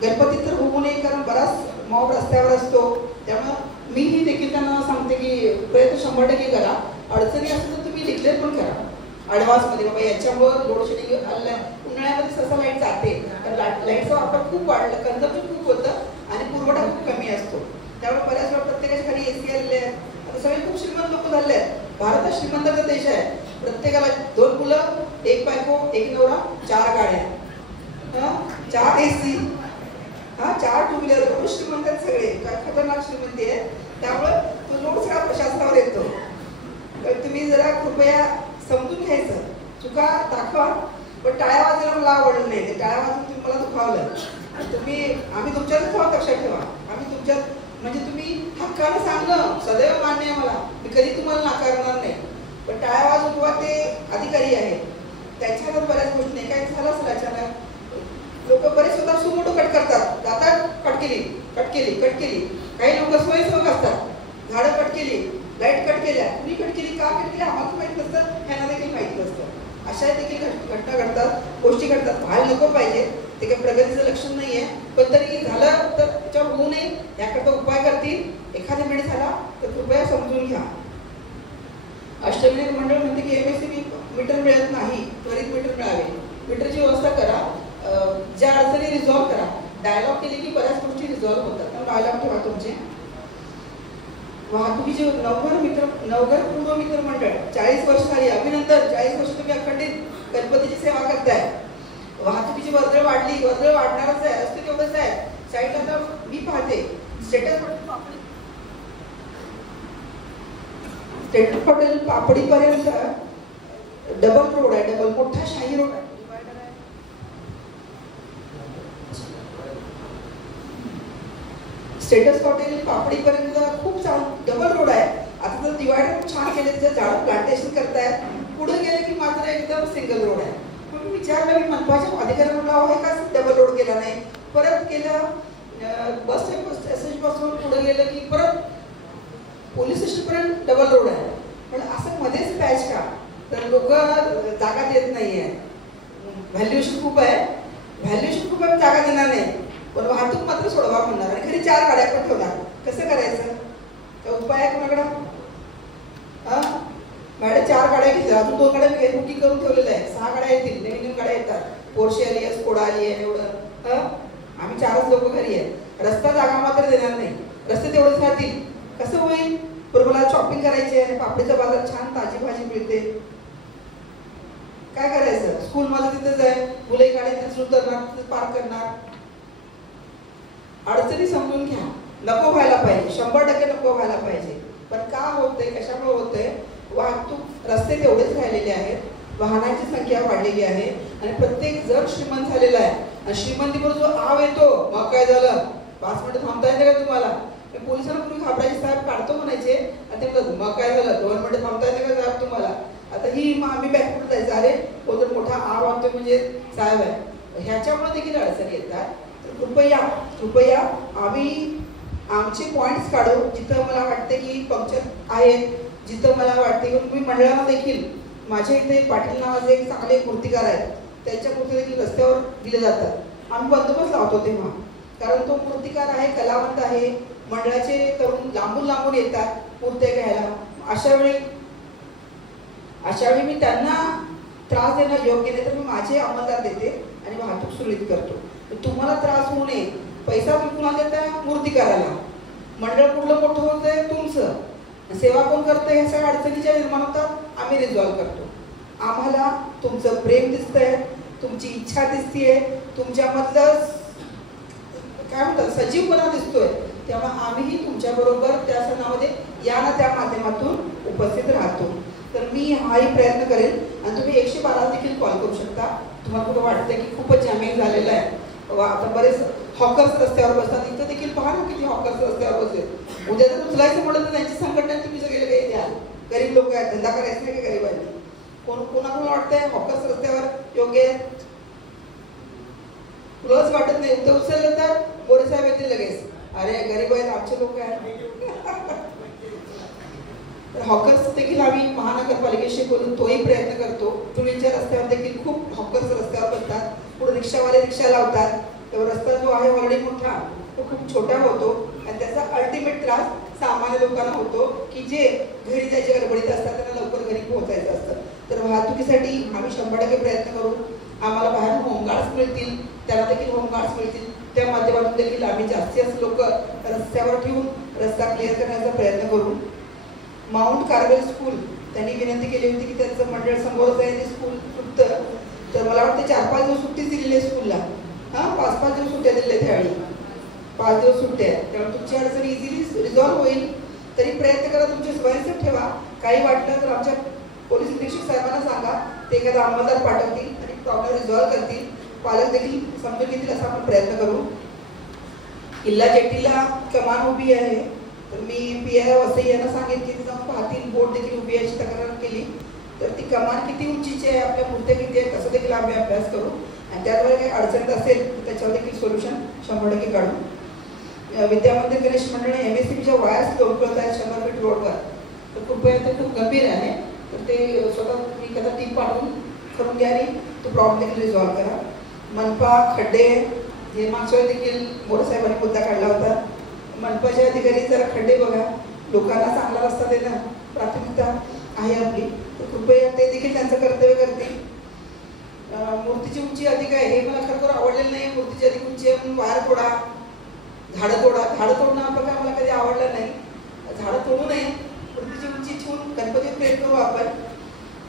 गणपतीत तर होऊ नये, कारण बराच मॉब रस्त्यावर असतो. त्यामुळं मीही देखील त्यांना सांगते की प्रयत्न 100% करा. अडचणी असतील तर तुम्ही डिक्लेअर पण करा ॲडव्हान्समध्ये, बाबा याच्यामुळं लोड शेडिंग आलं, उन्हाळ्यामध्ये सहसा लाईट जाते, तर लाईटचा वापर खूप वाढला, कन्झम्पशन खूप होतं आणि पुरवठा खूप कमी असतो. त्यामुळे बऱ्याच वेळा प्रत्येकाच्या घरी AC आलेले आहेत. आता सगळे खूप श्रीमंत लोक झाले आहेत. भारत हा श्रीमंताचा देश आहे. प्रत्येकाला 2 मुलं, 1 बायको, 1 नवरा, 4 गाड्या, 4 AC, 4 टू व्हीलर. खूप श्रीमंत आहेत सगळे, काय खतरनाक श्रीमंती आहे. त्यामुळे तो लोड सगळा प्रशासनावर येतो. तर तुम्ही जरा कृपया समजून घ्यायचं, चुका दाखवा, पण टाळ्या वाजायला मला आवडलं नाही. ते टाळ्या वाजून तुम्ही मला दुखावलं. आम्ही तुमच्यात दुखावत लक्षात ठेवा. आम्ही तुमच्यात म्हणजे तुम्ही हक्कानं सांगणं सदैव मान्य आहे मला, मी कधी तुम्हाला नाकारणार नाही. पण टाळ्या वाजवून ते अधिकारी आहेत, त्याच्यावर बऱ्याच गोष्टी नाही. काय झालं असेल अचानक, लोक बरेच स्वतः सुमोटो कट करतात. आता कट केली, कट केली, कट केली. काही लोक स्वयंसेवक असतात, झाडं कट केली, लाईट कट केल्या, कुणी कट केली, का कट केली आम्हाला माहीत नसतं, ह्यांना देखील माहीत नसतं. अशा देखील घटना घडतात, गोष्टी घडतात. व्हायला नको पाहिजे, ते काही प्रगतीचं लक्षण नाही आहे. पण तरी झालं तर त्याच्यावर होऊ नये याकरता उपाय करतील. एखाद्या वेळी झाला तर कृपया समजून घ्या. अष्टविनायक मंडळ म्हणते की MSCB मीटर मिळत नाही, त्वरित मीटर मिळावे, मीटरची व्यवस्था करा, ज्या अडचणी रिझॉल्व्ह करा. डायलॉग केले की बऱ्याच गोष्टी रिझॉल्व्ह होतात. त्यामुळे डायलॉग ठेवा तुमचे. वाहतुकीचे नवघर पूर्व मित्र मंडळ 40 वर्ष झाली, अभिनंदन. 40 वर्ष तुम्ही अखंडित गणपतीची सेवा करताय. वाहतुकीची वर्दळ वाढली, वर्दळ वाढणारच आहे, रस्ते तेवढंच आहे. साईडला तर मी पाहते स्टेटस हॉटेल पापडीपर्यंत डबल रोड आहे, डबल मोठा शाही रोड आहे, डिवायडर आहे. स्टेटस हॉटेल पापडीपर्यंत खूप डबल रोड आहे. आता तर डिवायडर खूप छान केले, जर झाडं प्लांटेशन करतायत. पुढे गेले की मात्र एकदम सिंगल रोड आहे. पण विचारलं मी मनपाच्या अधिकाऱ्यांना, आहे का डबल रोड केला नाही. परत केलं बस स्टेशन पासून पुढे गेलं की परत पोलीस स्टेशनपर्यंत डबल रोड आहे. पण असं मध्येच पॅच का, तर लोक जागा देत नाही आहे. व्हॅल्युएशन खूप आहे, जागा देणार नाही, पण वाहतूक मात्र सोडवा म्हणणार आणि घरी 4 गाड्या पण ठेवणार. कसं करायचं, त्या उपाय आहे कोणाकडं? मॅडम 4 गाड्या घेतल्या, अजून 2 गाड्या बुकिंग करून ठेवलेल्या आहे. 6 गाड्या येतील, नवीन गाड्या येतात. पोर्शे आली आहे, स्कोडा आली आहे, एवढं. आम्ही 4च लोक घरी आहे. रस्ता जागा मात्र देणार नाही, रस्ते तेवढेच राहतील. कसं होईल? पण मला शॉपिंग करायची आहे, पापडीचा बाजार छान ताजी भाजी मिळते. काय करायचं? स्कूल माझं तिथेच आहे, मुलं गाडी तिथेच उतरणार, तिथेच पार्क करणार. अडचणी समजून घ्या. नको व्हायला पाहिजे, 100% नको व्हायला पाहिजे. पण का होतंय, कशामुळे होतंय? वाहतूक रस्ते तेवढेच राहिलेले आहेत, वाहनांची संख्या वाढलेली आहे आणि प्रत्येक जण श्रीमंत झालेला आहे. आणि श्रीमंतीवर जो आव येतो, मग काय झालं, 5 मिनिटं थांबता येते का तुम्हाला? पोलिसांना पूर्वी घाबरायचे, साहेब काढतो म्हणायचे, आता मग काय झालं, 2 मिनिटं थांबता येते का साहेब तुम्हाला? आता ही मग आम्ही बॅकफुट जायचं, अरे कोणतर मोठा आव आणतोय म्हणजे साहेब आहे. ह्याच्यामुळे देखील अडचणी येतात. तर कृपया आम्ही आमचे पॉईंट्स काढू, जिथं मला वाटते की पंक्चर आहेत, जिथं मला वाटते की मी मंडळाला देखील, माझ्या इथे पाटील नावाचे एक चांगले मूर्तिकार आहेत, त्यांच्या मूर्ती देखील रस्त्यावर दिले जातात. आम्ही बंदोबस्त लावतो तेव्हा, कारण तो मूर्तिकार आहे, कलावंत आहे. मंडळाचे तरुण लांबून येतात मूर्त्या घ्यायला. अशा वेळी मी त्यांना त्रास देणं योग्य नाही, तर मी माझे अंमलदार देते आणि वाहतूक सुरळीत करतो. तुम्हाला त्रास होऊ नये, पैसा विकून देताय मूर्तिकाराला, मंडळ कुठलं मोठं होतंय तुमचं, सेवा कोण करतंय, ह्या सगळ्या अडचणीच्या निर्माण होतात, आम्ही रिझॉल्व्ह करतो. आम्हाला तुमचं प्रेम दिसतंय, तुमची इच्छा दिसतीये, तुमच्यामधलं काय म्हणतात सजीवपणा दिसतोय. तेव्हा आम्हीही तुमच्याबरोबर त्या सणामध्ये या ना त्या माध्यमातून उपस्थित राहतो. तर मी हाही प्रयत्न करेन आणि तुम्ही 112 देखील कॉल करू शकता. तुम्हाला कुठं वाटतं की खूपच जॅमिंग झालेलं आहे, आता बरेच हॉकर्स रस्त्यावर बसतात, इथं देखील पहा ना किती हॉकर्स रस्त्यावर बसले. उद्या जर उचलायचं म्हटलं तर त्यांची संघटना तुम्ही सगळे काही द्याल. गरीब लोक आहेत, धंदा करायचं नाही का गरीबांनी? कोणाला वाटतंय हॉकर्स रस्त्यावर योग्य आहे? तुलाच वाटत नाही, उद्या उचललं तर मोरे साहेब येतील लगेच, अरे गरीब आहेत आमचे लोक आहेत. हॉकर्स देखील आम्ही महानगरपालिकेशी बोलून तोही प्रयत्न करतो. पुण्याच्या रस्त्यावर देखील खूप हॉकर्स रस्त्यावर बसतात, पुढे रिक्षावाले रिक्षा लावतात, तेव्हा रस्ता जो आहे ऑलरेडी मोठा तो खूप छोटा होतो आणि त्याचा अल्टिमेट त्रास सामान्य लोकांना होतो की जे घरी जायच्या गडबडीत असतात, त्यांना लवकर घरी पोहोचायचं असतं. तर वाहतुकीसाठी आम्ही 100% प्रयत्न करू. आम्हाला बाहेर होमगार्ड्स मिळतील, त्यांना देखील होमगार्ड्स मिळतील. त्या माध्यमातून देखील आम्ही जास्तीत जास्त लोक रस्त्यावर ठेवून रस्ता क्लिअर करण्याचा प्रयत्न करू. माउंट कार्मेल स्कूल त्यांनी विनंती केली होती की त्यांचं मंडळ समोरच आहे ते स्कूल सुटतं, तर मला वाटतं 4-5 दिवस सुट्टी दिलेली आहे स्कूलला. 5-5 दिवस सुट्ट्या दिलेल्या त्यावेळी, 5 दिवस सुट्ट्या आहेत. त्यामुळे तुमची अडचण इझिली रिझॉल्व्ह होईल. तरी प्रयत्न करा, तुमचे स्वयंसेवक ठेवा. काही वाटलं तर आमच्या पोलीस निरीक्षक साहेबांना सांगा, ते एखादा अंमलदार पाठवतील आणि प्रॉब्लेम रिझॉल्व्ह करतील. पालक देखील समजून घेतील असा आपण प्रयत्न करू. किल्ला जेटीला कमान उभी आहे, तर मी PI वसई यांना सांगेन की ते जाऊन पाहतील. बोट देखील उभी याची तक्रार केली, तर ती कमान किती उंचीची आहे, आपल्या मूर्त्या किती आहे, तसं देखील आम्ही अभ्यास करू. आणि त्याद्वारे काही अडचण असेल तर त्याच्यावर देखील सोल्युशन 100% काढू. विद्यामंदिर गणेश मंडळ MSCBच्या वायर्स लोळत आहेत 100 फीट रोडवर, तर कृपया ते खूप गंभीर आहे, तर ते स्वतः तुम्ही एखादा टीम पाठवून करून घ्या आणि तो प्रॉब्लेम देखील रिझॉल्व्ह करा. मनपा खड्डे हे मागच्या वेळी देखील मोरे साहेबांनी मुद्दा काढला होता. मनपाचे अधिकारी जरा खड्डे बघा, लोकांना चांगला रस्ता देणं प्राथमिकता आहे आपली, तर कृपया ते देखील त्यांचं कर्तव्य करतील. मूर्तीची उंची अधिक आहे हे मला खरोखर आवडलेलं नाही. मूर्तीची अधिक उंची आहे म्हणून वायर तोडा, झाडं तोडणं हा प्रकार मला कधी आवडला नाही. झाडं तोडू नये, मूर्तीची उंची ठेवून गणपती प्रेम करू आपण.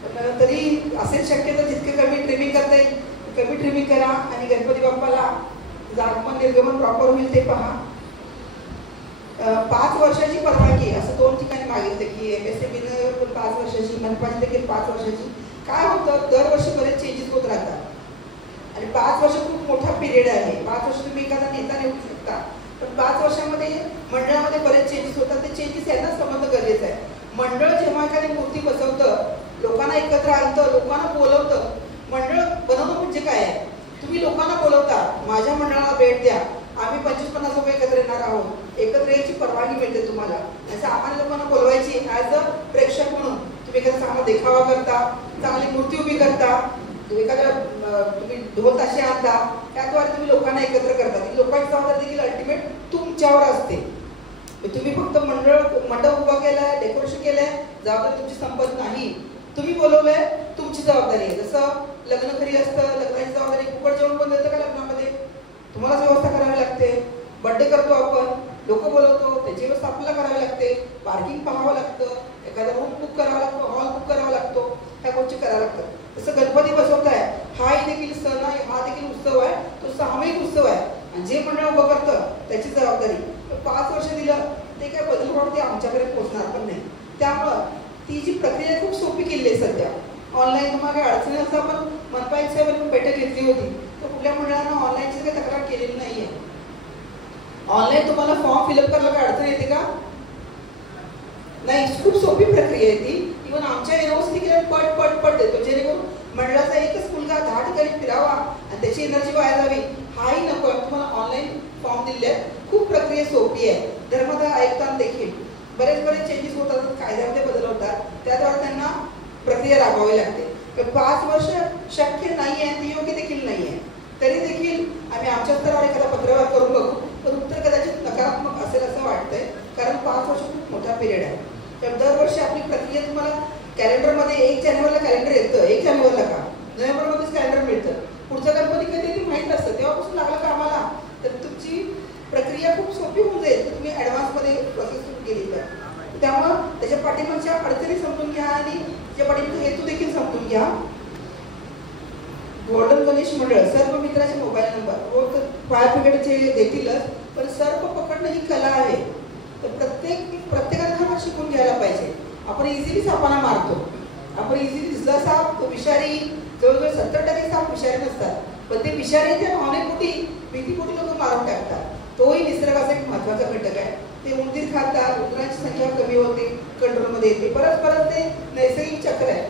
पण तरी असेल शक्य तर जितके कमी ट्रिमिंग करता येईल कमी ट्रिमिंग करा आणि गणपती बाप्पाला आगमन निर्गमन प्रॉपर होईल ते पहा. 5 वर्षाची परवानगी असं 2 ठिकाणी मागितलं की MSCBनं 5 वर्षाची, मनपाची देखील 5 वर्षाची. काय होतं, दरवर्षी बरेच चेंजेस होत राहतात आणि 5 वर्ष खूप मोठा पिरियड आहे. 5 वर्ष तुम्ही एखादा नेता निवडू शकता, पण 5 वर्षामध्ये मंडळामध्ये बरेच चेंजेस होतात. ते चेंजेस यांना समजणं गरजेचं आहे. मंडळ जेव्हा एखादी मूर्ती बसवतं, लोकांना एकत्र आणतं, लोकांना बोलवतं. मंडळ बनवणं म्हणजे काय आहे, तुम्ही लोकांना बोलवता, माझ्या मंडळाला भेट द्या, आम्ही 25-50 लोक एकत्र येणार आहोत, एकत्र यायची परवानगी मिळते तुम्हाला. असं आम्हाला लोकांना बोलवायची ॲज अ प्रेक्षक म्हणून. तुम्ही एखादा चांगला देखावा करता, चांगली मूर्ती उभी करता, एखाद्या तुम्ही ढोल ताशे आणता, त्याद्वारे तुम्ही लोकांना एकत्र करता. लोकांची जबाबदारी देखील अल्टिमेट तुमच्यावर असते. तुम्ही फक्त मंडप उभा केलाय, डेकोरेशन केलंय, जबाबदारी तुमची संपत नाही. तुम्ही बोलवलंय, तुमची जबाबदारी आहे. जसं लग्न घरी असतं, लग्नाची जबाबदारी फुकट जेवण पण देतं का लग्नामध्ये, तुम्हालाच व्यवस्था करावी लागते. बर्थडे करतो आपण, लोक बोलवतो, त्याची व्यवस्था आपल्याला करावी लागते. पार्किंग पाहावं लागतं, एखादा रूम बुक करावा लागतो, हॉल बुक करावा लागतो, ह्या गोष्टी कराव्या लागतात. तसं गणपती बसवताय, हाही देखील सण आहे, हा देखील उत्सव आहे, तो सामूहिक उत्सव आहे आणि जे मंडळ उभं करतं त्याची जबाबदारी. 5 वर्ष दिलं ते काय बदल होऊन ते आमच्याकडे पोहोचणार पण नाही. त्यामुळं ती जी प्रक्रिया खूप सोपी केली आहे सध्या. ऑनलाईन तुम्हाला काही अडचणी असता, पण मनपा साहेबांनी बैठक घेतली होती, तर कुठल्या मंडळानं ऑनलाईनची काही तक्रार केलेली नाही आहे. ऑनलाईन तुम्हाला फॉर्म फिलअप करायला काही अडचण येते का? नाही, खूप सोपी प्रक्रिया आहे ती. इव्हन आमच्या युनिव्हर्सिटी पट देतो, जेणेकरून मंडळाचा एकच मुलगा 10 ठिकाणी फिरावा आणि त्याची एनर्जी वाया जावी हाही नको. तुम्हाला ऑनलाईन फॉर्म दिले आहेत, खूप प्रक्रिया सोपी आहे. धर्मदाय आयुक्तांना देखील बरेच चेंजेस होतात, कायद्यामध्ये बदल होतात, त्याद्वारे त्यांना प्रक्रिया राबवावी लागते. तर 5 वर्ष शक्य नाही आहे, ती योग्य देखील नाही आहे. तरी देखील आम्ही आमच्या स्तरावर एखादा पत्रव्यवहार करून बघू, पण उत्तर कदाचित नकारात्मक असेल असं वाटतंय, कारण 5 वर्ष खूप मोठा पिरियड आहे. तर दरवर्षी आपली प्रक्रिया तुम्हाला कॅलेंडरमध्ये 1 जानेवारीला कॅलेंडर येतं, 1 जानेवारीला का नोव्हेंबरमध्येच कॅलेंडर मिळतं. पुढचं गणपती कधी ते माहीत नसतं, तेव्हापासून लागलं कामाला, तर तुमची प्रक्रिया खूप सोपी होऊन जाईल तुम्ही ॲडव्हान्समध्ये प्रोसेस सुरू केली तर. त्यामुळं त्याच्या पाठीमागच्या अडचणी समजून घ्या आणि त्याच्या पाठीमागचा हेतू देखील समजून घ्या. गोल्डन गणेश मंडळ सर्व मित्राचे मोबाईल नंबर फायर ब्रिगेडचे देतीलच, पण सर्प पकडणं ही कला आहे. तर प्रत्येकाने हा शिकून घ्यायला पाहिजे. आपण इझिली सापांना मारतो, आपण इझिली दिसला साप तो विषारी, जवळजवळ 70% साप विषारी नसतात, पण ते विषारी त्या भावनेपोटी भीतीपोटी लोक मारून टाकतात. तोही निसर्गाचा एक महत्त्वाचा घटक आहे. ते उंदीर खातात, उंदरांची संख्या कमी होते, कंट्रोलमध्ये येते, परत ते नैसर्गिक चक्र आहे.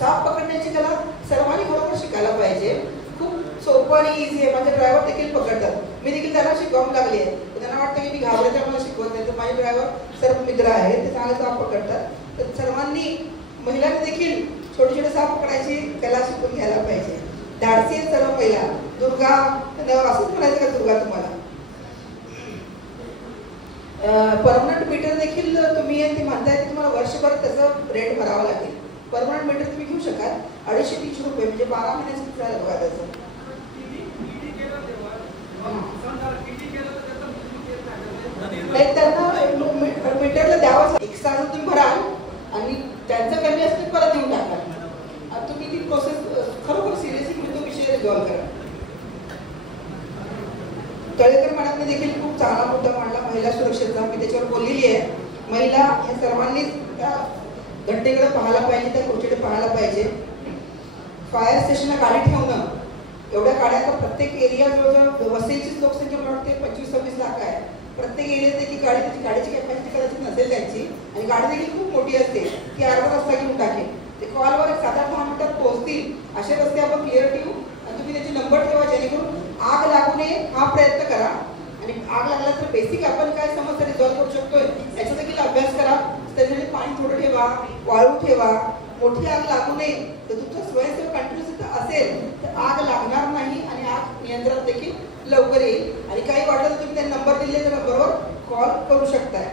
साप पकडण्याची कला सर्वांनी बरोबर शिकायला पाहिजे. खूप सोपं आणि इझी आहे. माझे ड्रायव्हर देखील पकडतात, मी देखील त्यांना शिकवून लागली आहे. त्यांना वाटतं की मी घाबरते मला शिकवत नाही, तर माझे ड्रायव्हर सर्व मित्र आहेत, ते चांगले साप पकडतात. तर सर्वांनी महिलांनी देखील छोटे छोटे साप पकडायची कला शिकून घ्यायला पाहिजे. धाडसी सर्व महिला. दुर्गा असंच म्हणायचं का दुर्गा तुम्हाला? परमनंट मीटर देखील तुम्ही ते म्हणताय की तुम्हाला वर्षभर त्याचं रेंट भरावं लागेल. परमनंट मीटर तुम्ही घेऊ शकाल 250-300 रुपये, म्हणजे 12 महिन्याचं झालं बघा त्याचं. त्यांना मीटरला द्यावं, एक्स्ट्रा तुम्ही भराल आणि त्यांचं कमी असेल परत देऊन टाकाल. तुम्ही ती प्रोसेस खरोखर सिरियसली तो विषय रिझॉल्व करा. तळेकर मॅडमने देखील खूप चांगला मुद्दा मांडला महिला सुरक्षेचा. मी त्याच्यावर बोललेली आहे. महिला हे सर्वांनीच त्या घटनेकडे पाहायला पाहिजे, त्या गोष्टीकडे पाहायला पाहिजे. फायर स्टेशनला गाडी ठेवणं, एवढ्या गाड्या तर प्रत्येक एरिया जवळजवळ वसईचीच लोकसंख्या मला वाटते 25-26 लाख आहे. प्रत्येक एरियात देखील गाडीची कॅपॅसिटी कदाचित नसेल त्यांची, आणि गाडी देखील खूप मोठी असते, ती अर्धा रस्ता घेऊन टाकेल. ते कॉलवर 7-8 मिनिटात पोहोचतील. असे रस्ते आपण क्लिअर ठेवू आणि तुम्ही त्याचे नंबर ठेवा, जेणेकरून आग लागू नये हा प्रयत्न करा. आणि आग लागला तर बेसिक आपण काय समस्या रिझॉल्व्ह करू शकतोय याचा देखील अभ्यास करा. त्याच्यामध्ये पाणी थोडं ठेवा, वाळू ठेवा. मोठी आग लागू नये तर तुमचा स्वयंसेवक कंटिन्यूस असेल तर आग लागणार नाही आणि आग नियंत्रणात देखील लवकर येईल. आणि काही वाटलं तर तुम्ही त्यांना नंबर दिले तर नंबरवर कॉल करू शकताय.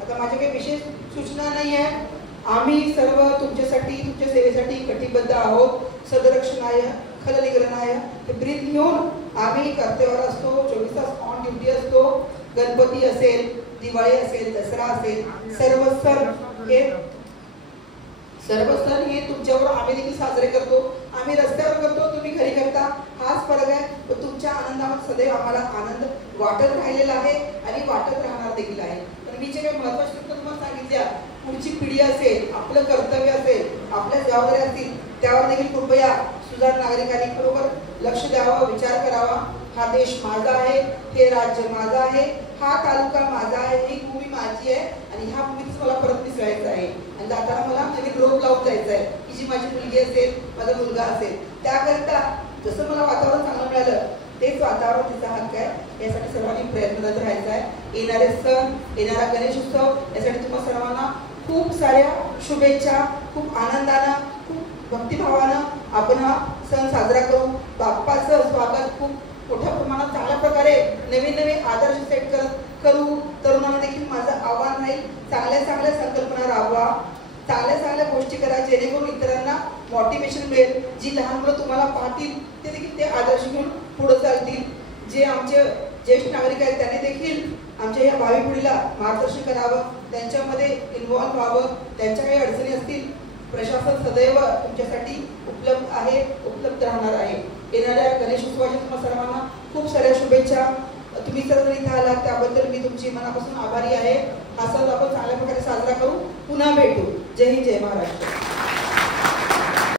आता माझ्या काही विशेष सूचना नाही आहे. आम्ही सर्व तुमच्यासाठी, तुमच्या सेवेसाठी कटिबद्ध आहोत. सदरक्षणाय खलनिग्रहणाय हे ब्रीथ घेऊन आम्ही कर्तव्यावर असतो. 24 तास ऑन ड्युटी असतो. गणपती असेल, दिवाळी असेल, दसरा असेल, सर्व सण हे तुमच्यावर आम्ही देखील साजरे करतो. आम्ही रस्त्यावर करतो, तुम्ही घरी करता, हाच फरक आहे. पण तुमच्या आनंदावर सदैव आम्हाला आनंद वाटत राहिलेला आहे आणि वाटत राहणार देखील आहे. पण मी जे काही महत्त्वाची गोष्ट तुम्हाला सांगितल्या, पुढची पिढी असेल, आपलं कर्तव्य असेल, आपल्या जबाबदाऱ्या असतील, त्यावर देखील कृपया सुजाण नागरिकांनी बरोबर लक्ष द्यावं, विचार करावा. हा देश माझा आहे, हे राज्य माझं आहे, हा तालुका माझा आहे, ही भूमी माझी आहे आणि ह्या भूमीतच मला परत मिसळायचं आहे. आणि जाताना मला नवीन रोप लावून जायचं आहे, की जी माझी मुलगी असेल, माझा मुलगा असेल. त्याकरिता जसं मला वातावरण चांगलं मिळालं तेच वातावरण तिचा हक्क आहे. यासाठी सर्वांनी प्रयत्नरत राहायचा आहे. येणारे सण, येणारा गणेश उत्सव यासाठी तुम्हा सर्वांना खूप साऱ्या शुभेच्छा. खूप आनंदानं, खूप भक्तिभावानं आपण हा सण साजरा करू. बाप्पाचं स्वागत खूप मोठ्या प्रमाणात चांगल्या प्रकारे नवीन आदर्श सेट करू. तरुणांना देखील माझं आव्हान राहील, चांगल्या संकल्पना राबवा, चांगल्या गोष्टी करा, जेणेकरून इतरांना मोटिवेशन मिळेल. जी लहान मुलं तुम्हाला पाहतील ते देखील ते आदर्श घेऊन पुढे चालतील. जे आमचे ज्येष्ठ नागरिक आहेत त्यांनी देखील आमच्या या भावी पिढीला मार्गदर्शन करावं, त्यांच्यामध्ये इन्व्हॉल्व व्हावं. त्यांच्या काही अडचणी असतील, प्रशासन सदैव तुमच्यासाठी उपलब्ध राहणार आहे. येणाऱ्या गणेश उत्सवाच्या तुम्हा सर्वांना खूप साऱ्या शुभेच्छा. तुम्ही सर्व इथे आलात त्याबद्दल मी तुमची मनापासून आभारी आहे. हा सण आपण चांगल्या प्रकारे साजरा करू. पुन्हा भेटू. जय हिंद, जय महाराष्ट्र.